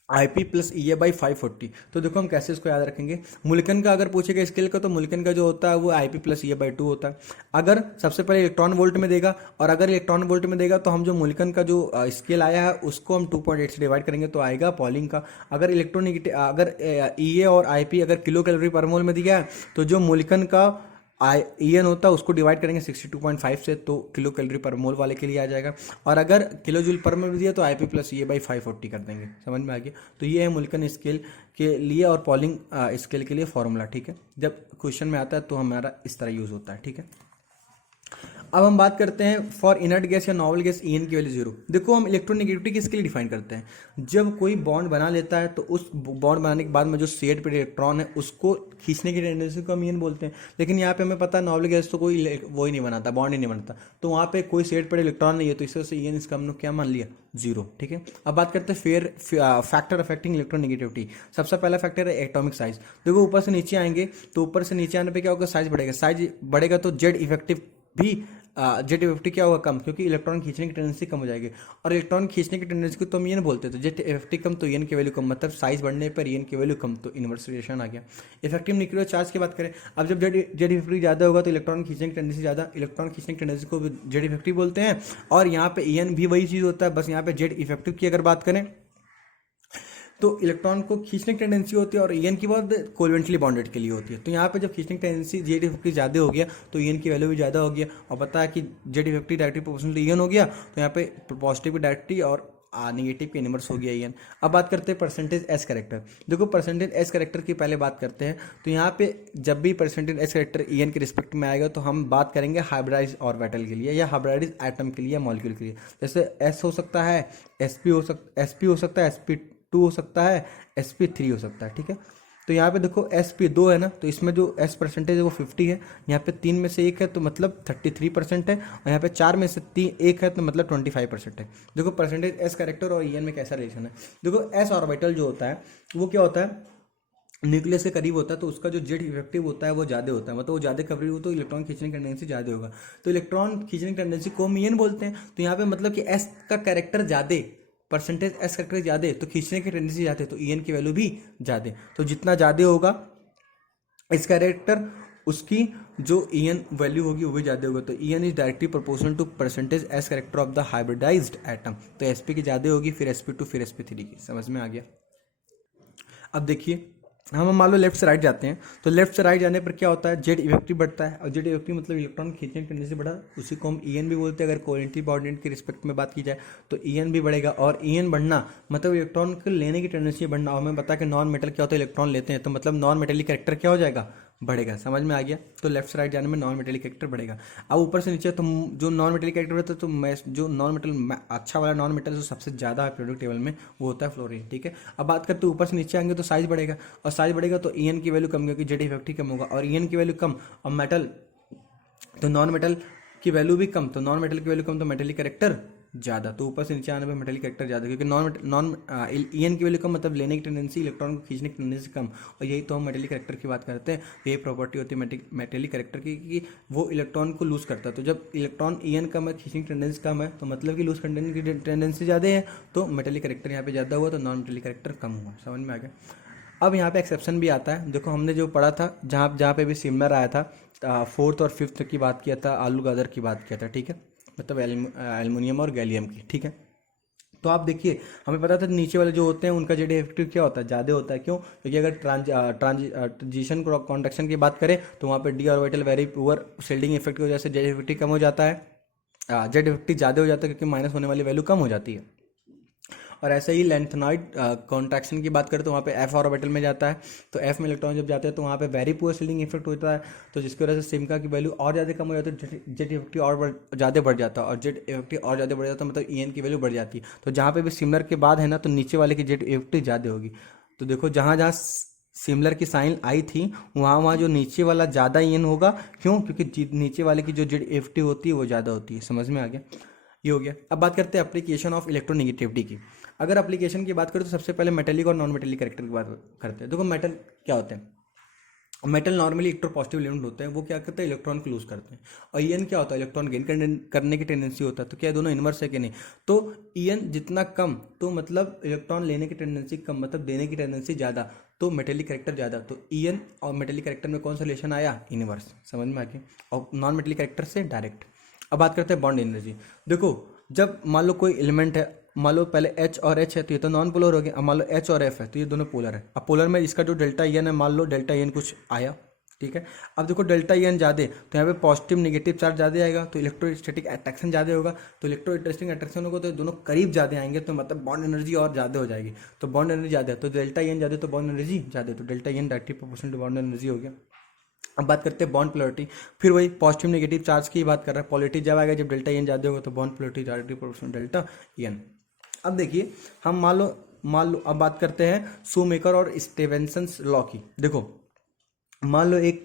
I P plus E A by 540। तो देखो हम कैसे इसको याद रखेंगे। मुल्कन का अगर पूछेगा स्केल का तो मुल्कन का जो होता है वो I P plus E A by two होता है। अगर सबसे पहले इलेक्ट्रॉन वोल्ट में देगा, और अगर इलेक्ट्रॉन वोल्ट में देगा तो हम जो मुल्कन का जो स्केल आया है उसको हम 2.8 से डिवाइड करेंगे तो आएगा पॉलिंग का। अगर इलेक्ट्रोनिक अगर ई ए और आई पी अगर किलो कैलोरी पर मोल में दिया है तो जो मुल्कन का ई एन होता है उसको डिवाइड करेंगे 62.5 से, तो किलो कैलोरी पर मोल वाले के लिए आ जाएगा। और अगर किलो जूल पर में दिया तो आई पी प्लस ये बाई 540 कर देंगे। समझ में आ गया। तो ये है मुल्कन स्केल के लिए और पॉलिंग स्केल के लिए फॉर्मूला। ठीक है, जब क्वेश्चन में आता है तो हमारा इस तरह यूज होता है। ठीक है, अब हम बात करते हैं फॉर इनर्ट गैस या नॉवल गैस ई एन की वैल्यू जीरो। देखो हम इलेक्ट्रोनेगेटिविटी किसके लिए डिफाइन करते हैं, जब कोई बॉन्ड बना लेता है तो उस बॉन्ड बनाने के बाद में जो शेड पे इलेक्ट्रॉन है उसको खींचने की टेंडेंसी को हम ई एन बोलते हैं। लेकिन यहाँ पे हमें पता है नॉवल गैस तो कोई वो ही नहीं बनाता, बॉन्ड ही नहीं बनता, तो वहाँ पे कोई शेड पर इलेक्ट्रॉन नहीं है, तो इस वजह से ई एन इसका हमने क्या मान लिया, जीरो। ठीक है, अब बात करते हैं फैक्टर अफेक्टिंग इलेक्ट्रोनेगेटिविटी। सबसे पहला फैक्टर है एटॉमिक साइज। देखो ऊपर से नीचे आएंगे तो ऊपर से नीचे आने पर क्या होगा, साइज बढ़ेगा, साइज बढ़ेगा तो जेड इफेक्टिव भी जेट इफेक्टिव क्या होगा, कम, क्योंकि इलेक्ट्रॉन खींचने की टेंडेंसी कम हो जाएगी। और इलेक्ट्रॉन खींचने की टेंडेंसी को तो हम ये नहीं बोलते, तो जेट इफेक्टिव कम तो एन की वैल्यू कम, मतलब साइज बढ़ने पर एन की वैल्यू कम, तो इनवर्स रिलेशन आ गया। इफेक्टिव न्यूक्लियर चार्ज की बात करें, अब जब जेट इफेक्टिव ज़्यादा होगा तो इलेक्ट्रॉन खींचने की टेंडेंसी ज़्यादा, इलेक्ट्रॉन खींचने की टेंडेंसी को जेट इफेक्टिव बोलते हैं। और यहाँ पे एन भी वही चीज़ होता है, बस यहाँ पे जेट इफेक्टिव की अगर बात करें तो इलेक्ट्रॉन को खींचने की टेंडेंसी होती है, और ईएन की बात कोवेलेंटली बॉन्डेड के लिए होती है। तो यहाँ पे जब खींचने की टेंडेंसी जेड इफेक्टिव ज़्यादा हो गया तो ईएन की वैल्यू भी ज़्यादा हो गया, और पता है कि Z effective directly proportional to EN हो गया, तो यहाँ पे पॉजिटिव की डायरेक्टली और नेगेटिव के इनवर्स हो गया ईएन। अब बात करते हैं परसेंटेज एस कैरेक्टर। देखो परसेंटेज एस कैरेक्टर की पहले बात करते हैं, तो यहाँ पे जब भी परसेंटेज एस कैरेक्टर ईएन के रिस्पेक्ट में आएगा तो हम बात करेंगे हाइब्रिडाइज ऑर्बिटल के लिए, या हाइब्रिडाइज एटम के लिए, या मॉलिक्यूल के लिए। जैसे एस हो सकता है, एसपी हो सकता है, sp2 हो सकता है, sp3 हो सकता है। ठीक है, तो यहाँ पे देखो sp2 है ना, तो इसमें जो s परसेंटेज है वो 50 है, यहाँ पे 3 में से 1 है तो मतलब 33% है, और यहाँ पे 4 में से 1 है तो मतलब 25% है। देखो परसेंटेज s कैरेक्टर और ईएन में कैसा रिलेशन है। देखो s ऑर्बिटल जो होता है वो क्या होता है, न्यूक्लियस के करीब होता है, तो उसका जो जेड इफेक्टिव होता है वो ज़्यादा होता है, मतलब वो ज़्यादा कवरेज हो तो इलेक्ट्रॉन खींचने की टेंडेंसी ज़्यादा होगा, तो इलेक्ट्रॉन खींचने की टेंडेंसी को हम ईएन बोलते हैं। तो यहाँ पे मतलब कि एस का कैरेक्टर ज़्यादा, परसेंटेज एस कैरेक्टर ज़्यादा तो खींचने की टेंडेंसी ज़्यादा, तो ईएन की वैल्यू भी ज़्यादा। तो जितना ज़्यादा होगा इस कैरेक्टर उसकी जो ईएन वैल्यू होगी वो भी ज़्यादा होगा, तो EN is directly proportional to percentage S character of the hybridised atom. तो एसपी की ज़्यादा होगी, फिर sp2 फिर sp3 की। समझ में आ गया। अब देखिए हम मान लो लेफ्ट से राइट जाते हैं, तो लेफ्ट से राइट जाने पर क्या होता है, जेड इफेक्टिव बढ़ता है, और जेड इफेक्टिव मतलब इलेक्ट्रॉन खींचने की टेंडेंसी बढ़ा, उसी को हम ईएन भी बोलते हैं। अगर कोवेलेंटली बॉन्डेड की रिस्पेक्ट में बात की जाए तो ईएन भी बढ़ेगा, और ईएन बढ़ना मतलब इलेक्ट्रॉन को लेने की टेंडेंसी बढ़ना। और हमें पता है कि नॉन मेटल क्या होता है, इलेक्ट्रॉन लेते हैं, तो मतलब नॉन मेटेलिक कैरेक्टर क्या हो जाएगा, बढ़ेगा। समझ में आ गया। तो लेफ्ट से राइट जाने में नॉन मेटेलिक कैरेक्टर बढ़ेगा। अब ऊपर से नीचे तो जो नॉन मेटेलिक कैरेक्टर होता है, तो जो नॉन मेटल अच्छा वाला नॉन मेटल जो सबसे ज़्यादा है पीरियोडिक टेबल में वो होता है फ्लोरीन। ठीक है, अब बात करते हैं ऊपर से नीचे आएंगे तो साइज बढ़ेगा, और साइज बढ़ेगा तो ईएन की वैल्यू कम, क्योंकि जेड इफेक्टिव कम होगा, और ईएन की वैल्यू कम और मेटल, तो नॉन मेटल की वैल्यू भी कम, तो नॉन मेटल की वैल्यू कम तो मेटेलिक कैरेक्टर ज़्यादा। तो ऊपर से नीचे आने पर मेटेलिक कैरेक्टर ज़्यादा, क्योंकि नॉन ईएन की वैल्यू कम मतलब लेने की टेंडेंसी, इलेक्ट्रॉन को खींचने की टेंडेंसी कम, और यही तो हम मेटेलिक कैरेक्टर की बात करते हैं। तो ये प्रॉपर्टी होती है मेटेलिक कैरेक्टर की कि वो इलेक्ट्रॉन को लूज करता है। तो जब इलेक्ट्रॉन ईएन कम है, खींचने की टेंडेंसी कम है, तो मतलब कि लूज करने की टेंडेंसी ज़्यादा है, तो मेटेलिक कैरेक्टर यहाँ पे ज़्यादा हुआ, तो नॉन मेटेलिक कैरेक्टर कम हुआ। समझ में आ गया। अब यहाँ पे एक्सेप्शन भी आता है। देखो हमने जो पढ़ा था, जहाँ पे भी सिमिलर आया था, फोर्थ और फिफ्थ की बात किया था, आलू गाजर की बात किया था। ठीक है, मतलब एल्युमिनियम और गैलियम की। ठीक है, तो आप देखिए हमें पता था नीचे वाले जो होते हैं उनका जेड इफेक्टिव क्या होता है, ज़्यादा होता है। क्यों? क्योंकि अगर ट्रांजिशन कॉन्डक्शन की बात करें तो वहाँ पे D orbital very poor shielding effect की वजह से जेड इफेक्टिव कम हो जाता है, जेड इफेक्टिव ज़्यादा हो जाता है, क्योंकि माइनस होने वाली वैल्यू कम हो जाती है। और ऐसे ही लेंथनॉइड कॉन्ट्रैक्शन की बात करें तो वहाँ पे एफ ऑर्बिटल में जाता है, तो एफ में इलेक्ट्रॉन जब जाते हैं तो वहाँ पे वेरी पुअर शील्डिंग इफेक्ट होता है, तो जिसकी वजह से सिमका की वैल्यू और ज़्यादा कम हो जाती है, जेड इफेक्टिव और ज़्यादा बढ़ जाता है, और जेड इफेक्टिव और ज़्यादा बढ़ जाता है मतलब ई की वैल्यू बढ़ जाती है। तो जहाँ पे भी सिमिलर के बाद है ना, तो नीचे वाले की जेड इफेक्टिव ज़्यादा होगी। तो देखो जहाँ जहाँ सिमिलर की साइन आई थी वहाँ वहाँ जो नीचे वाला ज़्यादा ईएन होगा, क्यों? क्योंकि नीचे वाले की जो जेड इफेक्टिव होती है वो ज़्यादा होती है। समझ में आ गया? ये हो गया। अब बात करते हैं एप्लीकेशन ऑफ इलेक्ट्रोनेगेटिविटी की। अगर एप्लीकेशन की बात करें तो सबसे पहले मेटेलिक और नॉन मेटेलिक कैरेक्टर की बात करते हैं। देखो मेटल क्या होते हैं? मेटल नॉर्मली इलेक्ट्रोपॉजिटिव एलिमेंट होते हैं, वो क्या करते हैं? इलेक्ट्रॉन को लूज करते हैं। और ईएन क्या होता है? इलेक्ट्रॉन गेन करने की टेंडेंसी होता है। तो क्या दोनों इनवर्स है कि नहीं? तो ईएन जितना कम तो मतलब इलेक्ट्रॉन लेने की टेंडेंसी कम, मतलब देने की टेंडेंसी ज़्यादा, तो मेटेलिक कैरेक्टर ज़्यादा। तो ईएन और मेटेलिक कैरेक्टर में कौन सा रिलेशन आया? इनवर्स। समझ में आ गया? और नॉन मेटेलिक कैरेक्टर से डायरेक्ट। अब बात करते हैं बॉन्ड एनर्जी। देखो जब मान लो कोई एलिमेंट है, मान लो पहले H और H है तो ये तो नॉन पोलर हो गया। अब मान लो H और F है तो ये दोनों पोलर है। अब पोलर में इसका जो डेल्टा एन है, मान लो डेल्टा एन कुछ आया, ठीक है। अब देखो डेल्टा एन ज़्यादा तो यहाँ पे पॉजिटिव नेगेटिव चार्ज ज़्यादा आएगा, तो इलेक्ट्रोस्टैटिक अट्रैक्शन ज़्यादा होगा। तो इलेक्ट्रोस्टैटिक अट्रैक्शन होगा तो दोनों करीब ज़्यादा आएंगे, तो मतलब बॉन्ड एनर्जी और ज़्यादा हो जाएगी। तो बॉन्ड एनर्जी ज़्यादा है तो डेल्टा एन ज़्यादा, तो बॉन्ड एनर्जी ज़्यादा, तो delta N directly proportional to bond energy हो गया। अब बात करते हैं बॉन्ड पोलरिटी। फिर वही पॉजिटिव नेगेटिव चार्ज की बात कर रहा है। पोलरिटी जब आएगा जब डेल्टा एन ज़्यादा होगा, तो bond polarity directly proportional delta N. अब देखिए हम मान लो अब बात करते हैं शूमेकर और स्टीवेंसन लॉ की। देखो मान लो एक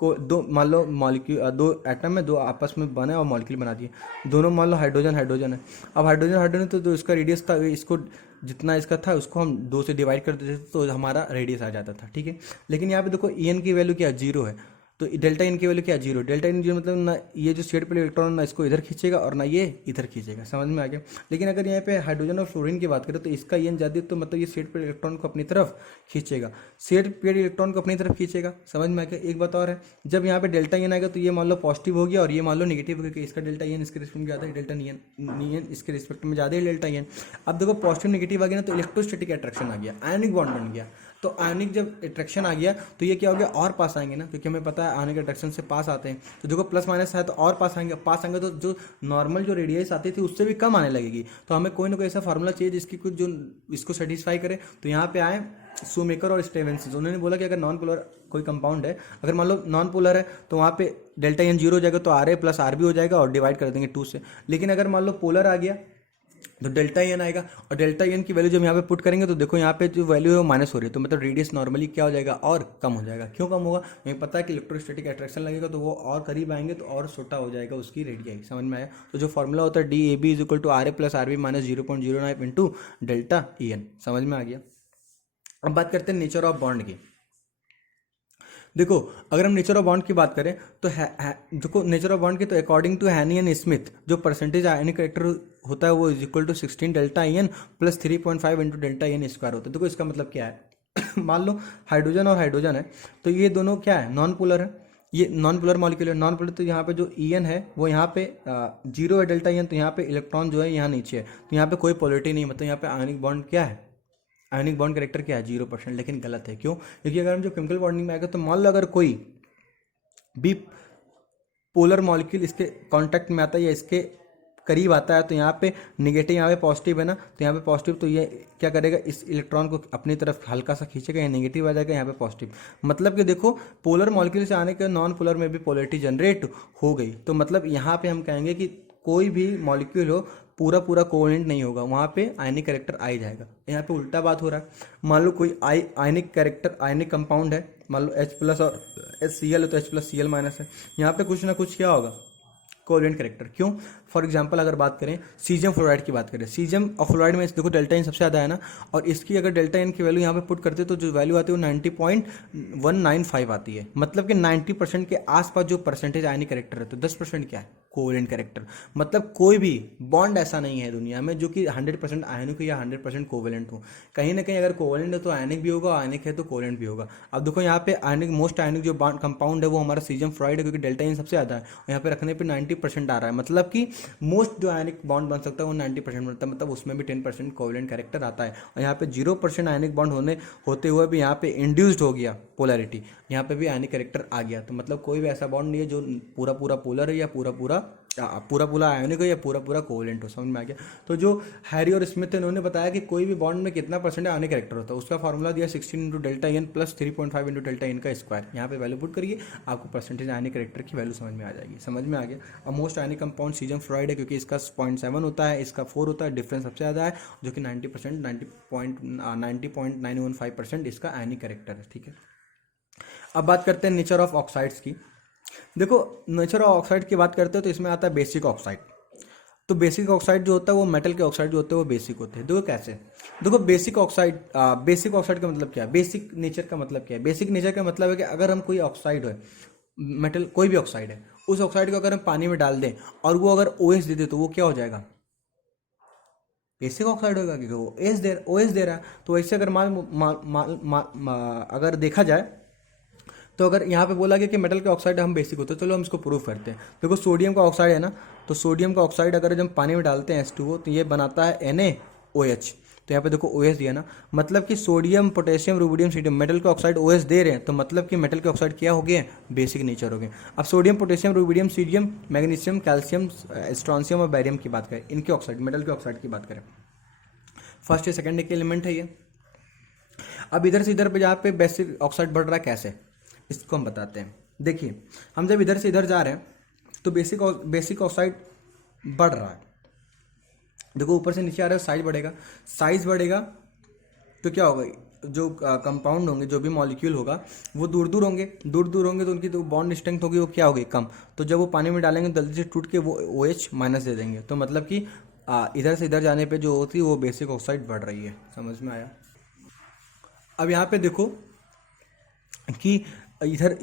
को दो, मान लो मॉलिक्यूल, दो एटम है, दो आपस में बने और मॉलिक्यूल बना दिए। दोनों मान लो हाइड्रोजन हाइड्रोजन है। अब हाइड्रोजन तो इसका रेडियस था, इसको जितना इसका था उसको हम 2 से डिवाइड कर देते थे तो हमारा रेडियस आ जाता था, ठीक है। लेकिन यहाँ पे देखो ईएन की वैल्यू क्या? 0 है। तो डेल्टा एन की वैल्यू क्या? 0। डेल्टा एन 0 मतलब ना ये जो शेड पर इलेक्ट्रॉन ना इसको इधर खींचेगा और ना ये इधर खींचेगा। समझ में आ गया? लेकिन अगर यहाँ पे हाइड्रोजन और फ्लोरीन की बात करें तो इसका एन ज़्यादा, तो मतलब ये शेड पर इलेक्ट्रॉन को अपनी तरफ खींचेगा, शेड पर इलेक्ट्रॉन को अपनी तरफ खींचेगा। समझ में आ गया? एक बात और है, जब यहाँ पे डेल्टा एन आएगा तो ये मान लो पॉजिटिव हो गया और ये मान लो नेगेटिव हो गया। इसका डेल्टा एन इसके रिस्पेक्ट में ज़्यादा है, डेल्टा एन इसके रिस्पेक्ट में ज़्यादा है डेल्टा एन। अब देखो पॉजिटिव नेगेटिव आ गया ना, तो इलेक्ट्रोस्टैटिक अट्रैक्शन आ गया, आयनिक बॉन्ड बन गया। तो आयनिक जब अट्रैक्शन आ गया तो ये क्या हो गया? और पास आएंगे ना, क्योंकि हमें पता है आयनिक अट्रैक्शन से पास आते हैं। तो देखो प्लस माइनस है तो और पास आएंगे तो जो नॉर्मल जो रेडियस आती थी उससे भी कम आने लगेगी। तो हमें कोई ना कोई ऐसा फार्मूला चाहिए जिसकी कुछ जो इसको सेटिस्फाई करे। तो यहाँ पे आए शूमेकर और स्टीवेंसन, उन्होंने बोला कि अगर नॉन पोलर कोई कंपाउंड है, अगर मान लो नॉन पोलर है तो वहाँ पे डेल्टा एन 0 हो जाएगा, तो R A plus R B हो जाएगा और डिवाइड कर देंगे 2 से। लेकिन अगर मान लो पोलर आ गया तो डेल्टा एन आएगा, और डेल्टा एन की वैल्यू जब यहाँ पे पुट करेंगे तो देखो यहाँ पे जो वैल्यू है वो माइनस हो रही है, तो मतलब रेडियस नॉर्मली क्या हो जाएगा? और कम हो जाएगा। क्यों कम होगा? हमें पता है कि इलेक्ट्रोस्टैटिक अट्रैक्शन लगेगा तो वो और करीब आएंगे तो और छोटा हो जाएगा उसकी रेडियस। समझ में आया? तो जो फॉर्मूला होता है D A B is equal to R A plus R B minus 0.09 into delta E N. समझ में आ गया? अब बात करते हैं नेचर ऑफ बॉन्ड की। देखो अगर हम नेचर ऑफ बॉन्ड की बात करें तो देखो नेचर ऑफ बॉन्ड की, तो according to Hannay and Smith जो परसेंटेज आयनिक कैरेक्टर होता है वो is equal to 16 delta N plus 3.5 into delta N square होता है। देखो इसका मतलब क्या है? मान लो हाइड्रोजन और हाइड्रोजन है तो ये दोनों क्या है? नॉन पोलर है। ये नॉन पोलर मॉलिक्यूल है। नॉन पोलर तो यहाँ पे जो ई एन है वो यहाँ पे 0 है डेल्टा एन, तो यहाँ पे इलेक्ट्रॉन जो है यहाँ नीचे है, तो यहाँ पे कोई पोलरिटी नहीं, मतलब यहाँ पे आयनिक बॉन्ड क्या है? आयनिक बॉन्ड कैरेक्टर क्या है? 0%। लेकिन गलत है। क्यों? क्योंकि अगर हम जो केमिकल बॉन्डिंग में आएगा तो मान लो अगर कोई भी पोलर मॉलिक्यूल इसके कांटेक्ट में आता है या इसके करीब आता है तो यहाँ पे निगेटिव, यहाँ पे पॉजिटिव है ना, तो यहाँ पे पॉजिटिव, तो ये क्या करेगा? इस इलेक्ट्रॉन को अपनी तरफ हल्का सा खींचेगा, या नेगेटिव आ जाएगा, यहाँ पे पॉजिटिव। मतलब कि देखो पोलर मॉलिक्यूल से आने के नॉन पोलर में भी पोलरिटी जनरेट हो गई। तो मतलब यहाँ पे हम कहेंगे कि कोई भी मॉलिक्यूल हो पूरा कोवेलेंट नहीं होगा, वहाँ पे आयनिक कैरेक्टर आ ही जाएगा। यहाँ पे उल्टा बात हो रहा है। मान लो कोई आयनिक कैरेक्टर, आयनिक कंपाउंड है, मान लो H प्लस और HCl है तो H प्लस Cl माइनस है, यहाँ पे कुछ ना कुछ क्या होगा? Covalent character. क्यों? फॉर एग्जांपल अगर बात करें सीजियम फ्लोराइड की बात करें, सीजियम और फ्लोराइड में देखो डेल्टा एन सबसे ज़्यादा है ना, और इसकी अगर डेल्टा एन की वैल्यू यहाँ पे पुट करते तो जो वैल्यू आती है वो 90.195 आती है। मतलब कि 90% के आसपास जो परसेंटेज आयनिक कैरेक्टर है, तो 10% क्या है? Covalent character. मतलब कोई भी बॉन्ड ऐसा नहीं है दुनिया में जो कि 100% आयनिक हो या 100% कोवेलेंट हो। कहीं ना कहीं अगर कोवेलेंट है तो आयनिक भी होगा, आयनिक है तो कोवेलेंट भी होगा। अब देखो यहाँ पे आयनिक, मोस्ट आयनिक जो कंपाउंड है वो हमारा सीजियम फ्लोराइड है, क्योंकि डेल्टा एन सबसे ज़्यादा है, और यहाँ पे रखने पे 90% आ रहा है। मतलब कि मोस्ट जो आयनिक बॉन्ड बन सकता है वो 90% बनता है, मतलब उसमें भी 10% कोवेलेंट कैरेक्टर आता है। और यहाँ पे 0% आयनिक बॉन्ड होते हुए भी यहाँ पे इंड्यूस्ड हो गया पोलैरिटी, यहाँ पे भी आयनिक कैरेक्टर आ गया। तो मतलब कोई भी ऐसा बॉन्ड नहीं है जो पूरा पोलर है या पूरा पूरा पूरा आयोनिक हो या पूरा पूरा कोवलेंट हो, समझ में आ गया। तो जो हैरी और स्मिथ इन्होंने बताया कि कोई भी बॉन्ड में कितना परसेंट आयोनिक कैरेक्टर होता है, उसका फॉर्मूला दिया 16 into delta N plus 3.5 into delta N का स्क्वायर। यहाँ पे वैल्यू पुट करिए, आपको परसेंटेज आयोनिक कैरेक्टर की वैल्यू समझ में आ जाएगी। समझ में आ गया। अब most ionic compound caesium fluoride है, क्योंकि इसका 0.7 होता है, इसका 4 होता है, डिफरेंस सबसे ज़्यादा है, जो कि 90.915% इसका आयोनिक कैरेक्टर है, ठीक है। अब बात करते हैं नेचर ऑफ ऑक्साइड्स की। देखो, नेचर ऑफ ऑक्साइड की बात करते हैं तो इसमें आता है बेसिक ऑक्साइड। तो बेसिक ऑक्साइड जो होता है वो मेटल के ऑक्साइड जो होते हैं वो बेसिक होते हैं। देखो कैसे, देखो बेसिक ऑक्साइड का मतलब क्या है, बेसिक नेचर का मतलब क्या है। बेसिक नेचर का मतलब है कि अगर हम कोई ऑक्साइड है, मेटल कोई भी ऑक्साइड है, उस ऑक्साइड को अगर हम पानी में डाल दें और वो अगर OH दे दे तो वो क्या हो जाएगा, बेसिक ऑक्साइड होगा, क्योंकि वो OH दे रहा है। तो वैसे अगर अगर देखा जाए तो अगर यहाँ पे बोला गया कि मेटल के ऑक्साइड हम बेसिक होते हैं, चलो हम इसको प्रूव करते हैं। देखो सोडियम का ऑक्साइड है ना, तो सोडियम का ऑक्साइड अगर हम पानी में डालते हैं H2O तो ये बनाता है NaOH। तो यहाँ पे देखो OH दिया ना, मतलब कि सोडियम पोटेशियम रुबिडियम सीडियम मेटल के ऑक्साइड OH दे रहे हैं, तो मतलब कि मेटल के ऑक्साइड क्या हो गए, बेसिक नेचर हो गए। अब सोडियम पोटेशियम रुबिडियम सीडियम मैग्नीशियम कैल्शियम स्ट्रॉन्शियम और बैरियम की बात करें, इनके ऑक्साइड मेटल के ऑक्साइड की बात करें, फर्स्ट या सेकेंड के एलिमेंट है ये। अब इधर से इधर पे जहाँ पे बेसिक ऑक्साइड बढ़ रहा है, कैसे, इसको हम बताते हैं। देखिए, हम जब इधर से इधर जा रहे हैं तो बेसिक ऑक्साइड बढ़ रहा है। देखो ऊपर से नीचे आ रहा है, साइज बढ़ेगा तो क्या होगा, जो कंपाउंड होंगे, जो भी मॉलिक्यूल होगा वो दूर दूर होंगे तो उनकी जो बॉन्ड स्ट्रेंथ होगी वो क्या होगी, कम। तो जब वो पानी में डालेंगे जल्दी से टूट के वो OH माइनस दे देंगे। तो मतलब कि इधर से इधर जाने पे जो होती है वो बेसिक ऑक्साइड बढ़ रही है। समझ में आया। अब यहाँ पे देखो कि इधर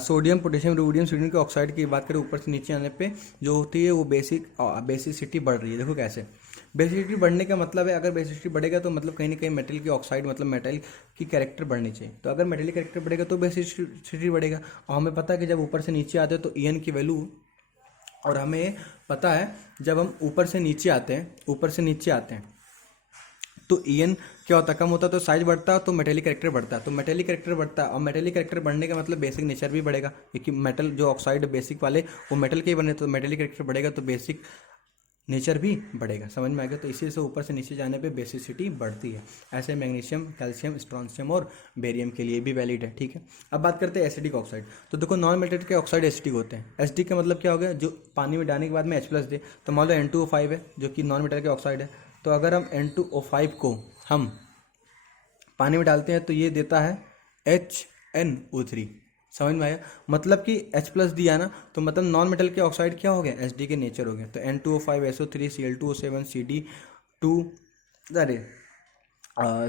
सोडियम पोटेशियम रुबिडियम सीडियम के ऑक्साइड की बात करें, ऊपर से नीचे आने पे जो होती है वो बेसिसिटी बढ़ रही है। देखो कैसे, बेसिसिटी बढ़ने का मतलब है, अगर बेसिसिटी बढ़ेगा तो मतलब कहीं ना कहीं मेटल की ऑक्साइड मतलब मेटल की कैरेक्टर बढ़नी चाहिए। तो अगर मेटल की कैरेक्टर बढ़ेगा तो बेसिसिटी बढ़ेगा। और हमें पता है कि जब ऊपर से नीचे आते हैं तो EN की वैल्यू, और हमें पता है जब हम ऊपर से नीचे आते हैं तो EN क्या होता है, कम होता है, तो साइज बढ़ता है, तो मेटेलिक कैरेक्टर बढ़ता है। तो मेटेलिक कैरेक्टर बढ़ता है, और मेटेलिक कैरेक्टर बढ़ने का मतलब बेसिक नेचर भी बढ़ेगा, क्योंकि मेटल जो ऑक्साइड बेसिक वाले वो मेटल के ही बने, तो मेटेलिक कैरेक्टर बढ़ेगा तो बेसिक नेचर भी बढ़ेगा। समझ में आ गया। तो इसी से ऊपर से नीचे जाने पे बेसिसिटी बढ़ती है। ऐसे मैग्नीशियम कैल्शियम स्ट्रॉन्शियम और बेरियम के लिए भी वैलिड है, ठीक है। अब बात करते हैं एसिडिक ऑक्साइड। तो देखो नॉन मेटल के ऑक्साइड एसिडिक होते हैं। एसिडिक का मतलब क्या हो गया, जो पानी में डालने के बाद में H+ दे। तो मान लो N2O5 है जो कि नॉन मेटल के ऑक्साइड है, तो अगर हम N2O5 को हम पानी में डालते हैं तो ये देता है HNO3। समझ में आया। मतलब कि H+ दिया ना, तो मतलब नॉन मेटल के ऑक्साइड क्या हो गए, HD के नेचर हो गए। तो N2O5SO3 Cl2O7 CD2 अरे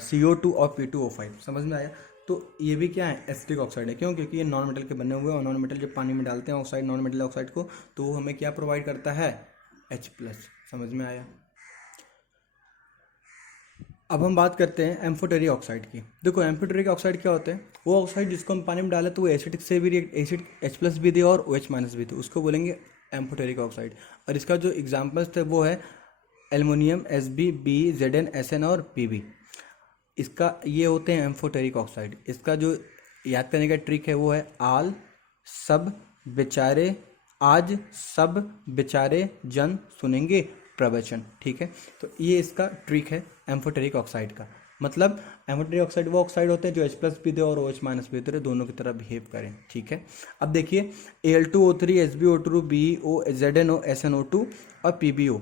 CO2 और P2O5। समझ में आया। तो ये भी क्या है, एसिडिक ऑक्साइड है। क्यों, क्योंकि ये नॉन मेटल के बने हुए हैं, और नॉन मेटल जब पानी में डालते हैं ऑक्साइड, नॉन मेटल ऑक्साइड को, तो वो हमें क्या प्रोवाइड करता है, H+। समझ में आया। अब हम बात करते हैं एम्फोटेरिक ऑक्साइड की। देखो एम्फोटेरिक ऑक्साइड क्या होते हैं, वो ऑक्साइड जिसको हम पानी में डालें तो वो एसिडिक से भी एसिड H+ भी दे और OH- भी दे, उसको बोलेंगे एम्फोटेरिक ऑक्साइड। और इसका जो एग्जाम्पल्स थे वो है aluminium Sb, Be, Zn, Sn और Pb। इसका ये होते हैं एम्फोटेरिक ऑक्साइड। इसका जो याद करने का ट्रिक है वो है आज सब बेचारे जन सुनेंगे प्रवचन, ठीक है। तो ये इसका ट्रिक है एम्फोटेरिक ऑक्साइड का। मतलब एम्फोटेरिक ऑक्साइड वो ऑक्साइड होते हैं जो H+ भी दे और OH- भी दे, दोनों की तरह बिहेव करें, ठीक है। अब देखिए Al2O3 SbO2 BeO ZnO SnO2 और PbO,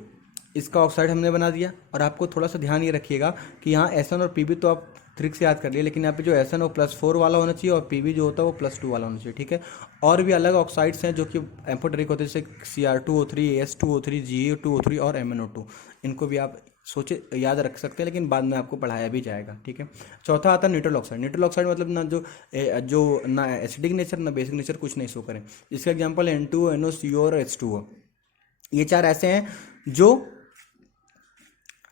इसका ऑक्साइड हमने बना दिया। और आपको थोड़ा सा ध्यान ये रखिएगा कि यहाँ Sn और Pb तो आप ट्रिक से याद कर लिए, लेकिन यहाँ पे जो Sn वो +4 वाला होना चाहिए और Pb जो होता है वो +2 वाला होना चाहिए, ठीक है। और भी अलग ऑक्साइड्स हैं जो कि एम्फोटेरिक होते हैं, जैसे Cr2O3 As2O3 Ga2O3 और MnO2। इनको भी आप सोचे याद रख सकते हैं, लेकिन बाद में आपको पढ़ाया भी जाएगा, ठीक है। चौथा आता है न्यूट्रल ऑक्साइड। न्यूट्रल ऑक्साइड मतलब ना जो ना एसिडिक नेचर ना बेसिक नेचर, कुछ नहीं शो करें। इसका एग्जाम्पल N2O, NO, CO और H2O। ये चार ऐसे हैं जो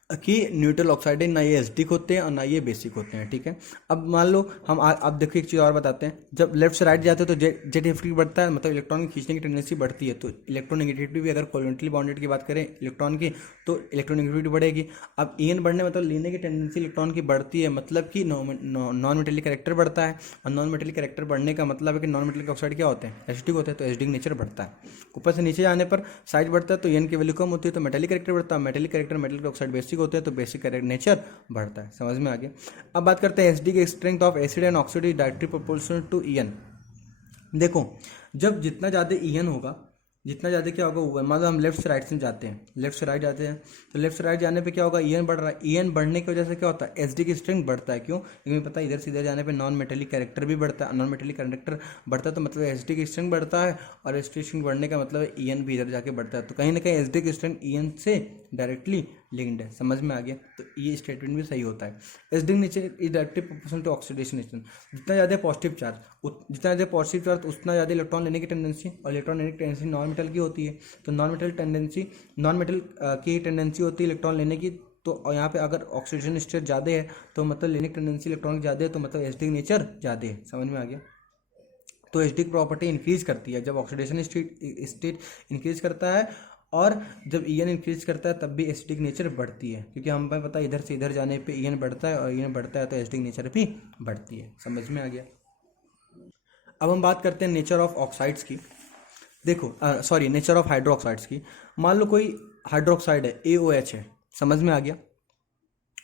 कि न्यूट्रल ऑक्साइड है, ना ये एसिडिक होते हैं और ना ये बेसिक होते हैं, ठीक है। अब मान लो हम अब देखो एक चीज़ और बताते हैं, जब लेफ्ट से राइट जाते हैं तो जेड इलेक्ट्रिक बढ़ता है, मतलब इलेक्ट्रॉन खींचने की टेंडेंसी बढ़ती है, तो इलेक्ट्रोनेगेटिविटी भी अगर कोवेलेंटली बॉन्डेड की बात करें इलेक्ट्रॉन की तो इलेक्ट्रोनेगेटिविटी बढ़ेगी। अब ईएन बढ़ने मतलब लेने की टेंडेंसी इलेक्ट्रॉन की बढ़ती है, मतलब कि नॉन मेटेलिक कैरेक्टर बढ़ता है, और नॉन मेटेलिक कैरेक्टर बढ़ने का मतलब है कि नॉन मेटेलिक ऑक्साइड क्या होते हैं, एसिडिक होते हैं, तो एसिडिक नेचर बढ़ता है। ऊपर से नीचे जाने पर साइज बढ़ता है तो ईएन की वैल्यू कम होती है, तो मेटेलिक कैरेक्टर बढ़ता है, metallic character metallic oxide basic होते हैं तो बेसिक नेचर बढ़ता है। समझ में आ गया। अब बात करते हैं acidic strength of acid and oxide is directly proportional to EN. देखो जब जितना ज़्यादा ईएन होगा, जितना ज़्यादा क्या होगा वो, मान लो हम लेफ्ट से राइट से जाते हैं, लेफ्ट से राइट जाते हैं, तो लेफ्ट से राइट जाने पे क्या होगा, ईएन बढ़ रहा है, ईएन बढ़ने की वजह से क्या होता है, एसिडिक स्ट्रेंथ बढ़ता है। क्यों? क्योंकि पता है इधर से इधर जाने पे नॉन मेटेलिक कैरेक्टर भी बढ़ता है, नॉन मेटेलिक कैरेक्टर बढ़ता है तो मतलब एसिडिक स्ट्रेंथ बढ़ता है, और एसिडिक स्ट्रेंथ बढ़ने का मतलब ईएन भी इधर जाके बढ़ता है, तो कहीं ना कहीं एसिडिक स्ट्रेंथ ईएन से डायरेक्टली लिंक्ड है। समझ में आ गया। तो ये स्टेटमेंट भी सही होता है। Acidic nature is directly proportional to oxidation nature. जितना ज़्यादा पॉजिटिव चार्ज, जितना ज़्यादा पॉजिटिव चार्ज उतना ज़्यादा इलेक्ट्रॉन लेने की टेंडेंसी, और इलेक्ट्रॉन लेने की टेंडेंसी नॉन मेटल की होती है, तो नॉन मेटल की टेंडेंसी होती है इलेक्ट्रॉन लेने की। तो यहाँ पे अगर ऑक्सीडेशन स्टेट ज़्यादा है तो मतलब लेने की टेंडेंसी इलेक्ट्रॉन की ज़्यादा है, तो मतलब एसिडिक नेचर ज़्यादा है। समझ में आ गया। तो एसिडिक प्रॉपर्टी इंक्रीज करती है जब ऑक्सीडेशन स्टेट इंक्रीज करता है, और जब ईएन इंक्रीज करता है तब भी एसिडिक नेचर बढ़ती है, क्योंकि हमें पता है इधर से इधर जाने पे ईएन बढ़ता है, और ईएन बढ़ता है तो एसिडिक नेचर भी बढ़ती है। समझ में आ गया। अब हम बात करते हैं नेचर ऑफ ऑक्साइड्स की। देखो सॉरी, नेचर ऑफ हाइड्रोक्साइड्स की। मान लो कोई हाइड्रोक्साइड है, AOH है। समझ में आ गया।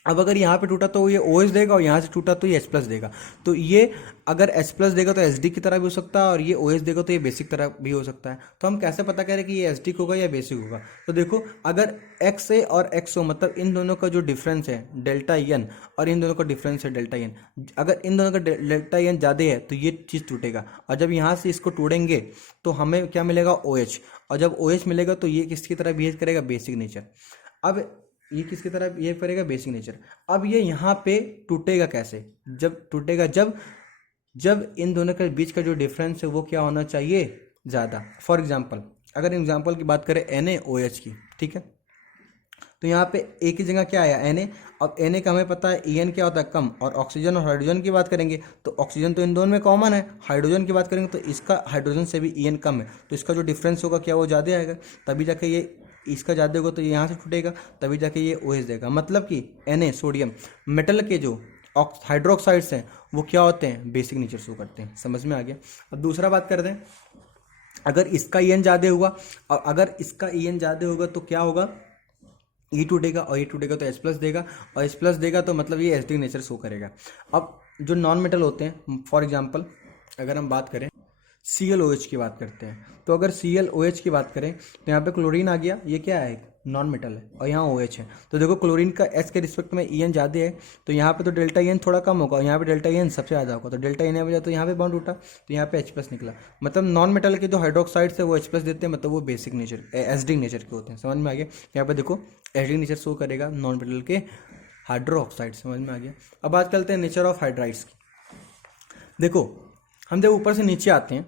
अब अगर यहाँ पे टूटा तो ये OH देगा, और यहाँ से टूटा तो ये H+ देगा। तो ये अगर H+ देगा तो एसिडिक की तरह भी हो सकता है, और ये OH देगा तो ये बेसिक तरह भी हो सकता है। तो हम कैसे पता करें कि ये एसिडिक होगा या बेसिक होगा? तो देखो अगर XA और XO मतलब इन दोनों का जो डिफरेंस है डेल्टा EN, और इन दोनों का डिफरेंस है डेल्टा EN, अगर इन दोनों का डेल्टा EN ज़्यादा है तो ये चीज़ टूटेगा, और जब यहाँ से इसको तोड़ेंगे तो हमें क्या मिलेगा, OH, और जब OH मिलेगा तो ये किसकी तरह बिहेव करेगा, बेसिक नेचर। अब ये किसकी तरह बिहेव करेगा, बेसिक नेचर। अब ये यहाँ पे टूटेगा कैसे, जब टूटेगा जब इन दोनों के बीच का जो डिफरेंस है वो क्या होना चाहिए, ज़्यादा। फॉर एग्जांपल अगर एग्जांपल की बात करें NaOH की, ठीक है, तो यहाँ पे एक ही जगह क्या आया, Na। अब Na का हमें पता है En क्या होता है, कम, और ऑक्सीजन और हाइड्रोजन की बात करेंगे तो ऑक्सीजन तो इन दोनों में कॉमन है, हाइड्रोजन की बात करेंगे तो इसका हाइड्रोजन से भी En कम है, तो इसका जो डिफरेंस होगा क्या वो ज़्यादा आएगा, तभी जाके ये इसका ज़्यादा होगा तो ये यहाँ से छूटेगा, तभी जाके ये OH देगा। मतलब कि Na सोडियम मेटल के जो हाइड्रोक्साइड्स हैं वो क्या होते हैं, बेसिक नेचर शो करते हैं। समझ में आ गया। अब दूसरा बात करते हैं, अगर इसका EN ज़्यादा हुआ, और अगर इसका EN ज़्यादा होगा तो क्या होगा, E टूटेगा, और E टूटेगा तो H+ देगा, और H+ देगा तो मतलब ये एसिडिक नेचर शो करेगा। अब जो नॉन मेटल होते हैं, फॉर एग्जांपल अगर हम बात करें ClOH की बात करते हैं, तो अगर ClOH की बात करें तो यहाँ पे क्लोरीन आ गया, ये क्या है, नॉन मेटल है, और यहाँ OH है। तो देखो क्लोरीन का H के रिस्पेक्ट में EN ज़्यादा है, तो यहाँ पे तो डेल्टा EN थोड़ा कम होगा, और यहाँ पे डेल्टा EN सबसे ज़्यादा होगा, तो डेल्टा EN वजह तो यहाँ पे बॉन्ड उठा, तो यहाँ पे H+ निकला। मतलब नॉन मेटल के जो हाइड्रोक्साइड्स है वो H+ देते हैं, मतलब वो बेसिक नेचर एसिडिक नेचर के होते हैं। समझ में आ गया। यहाँ पे देखो एसिडिक नेचर शो करेगा नॉन मेटल के हाइड्रोक्साइड। समझ में आ गया। अब बात करते हैं नेचर ऑफ हाइड्राइड्स की। देखो हम जब ऊपर से नीचे आते हैं,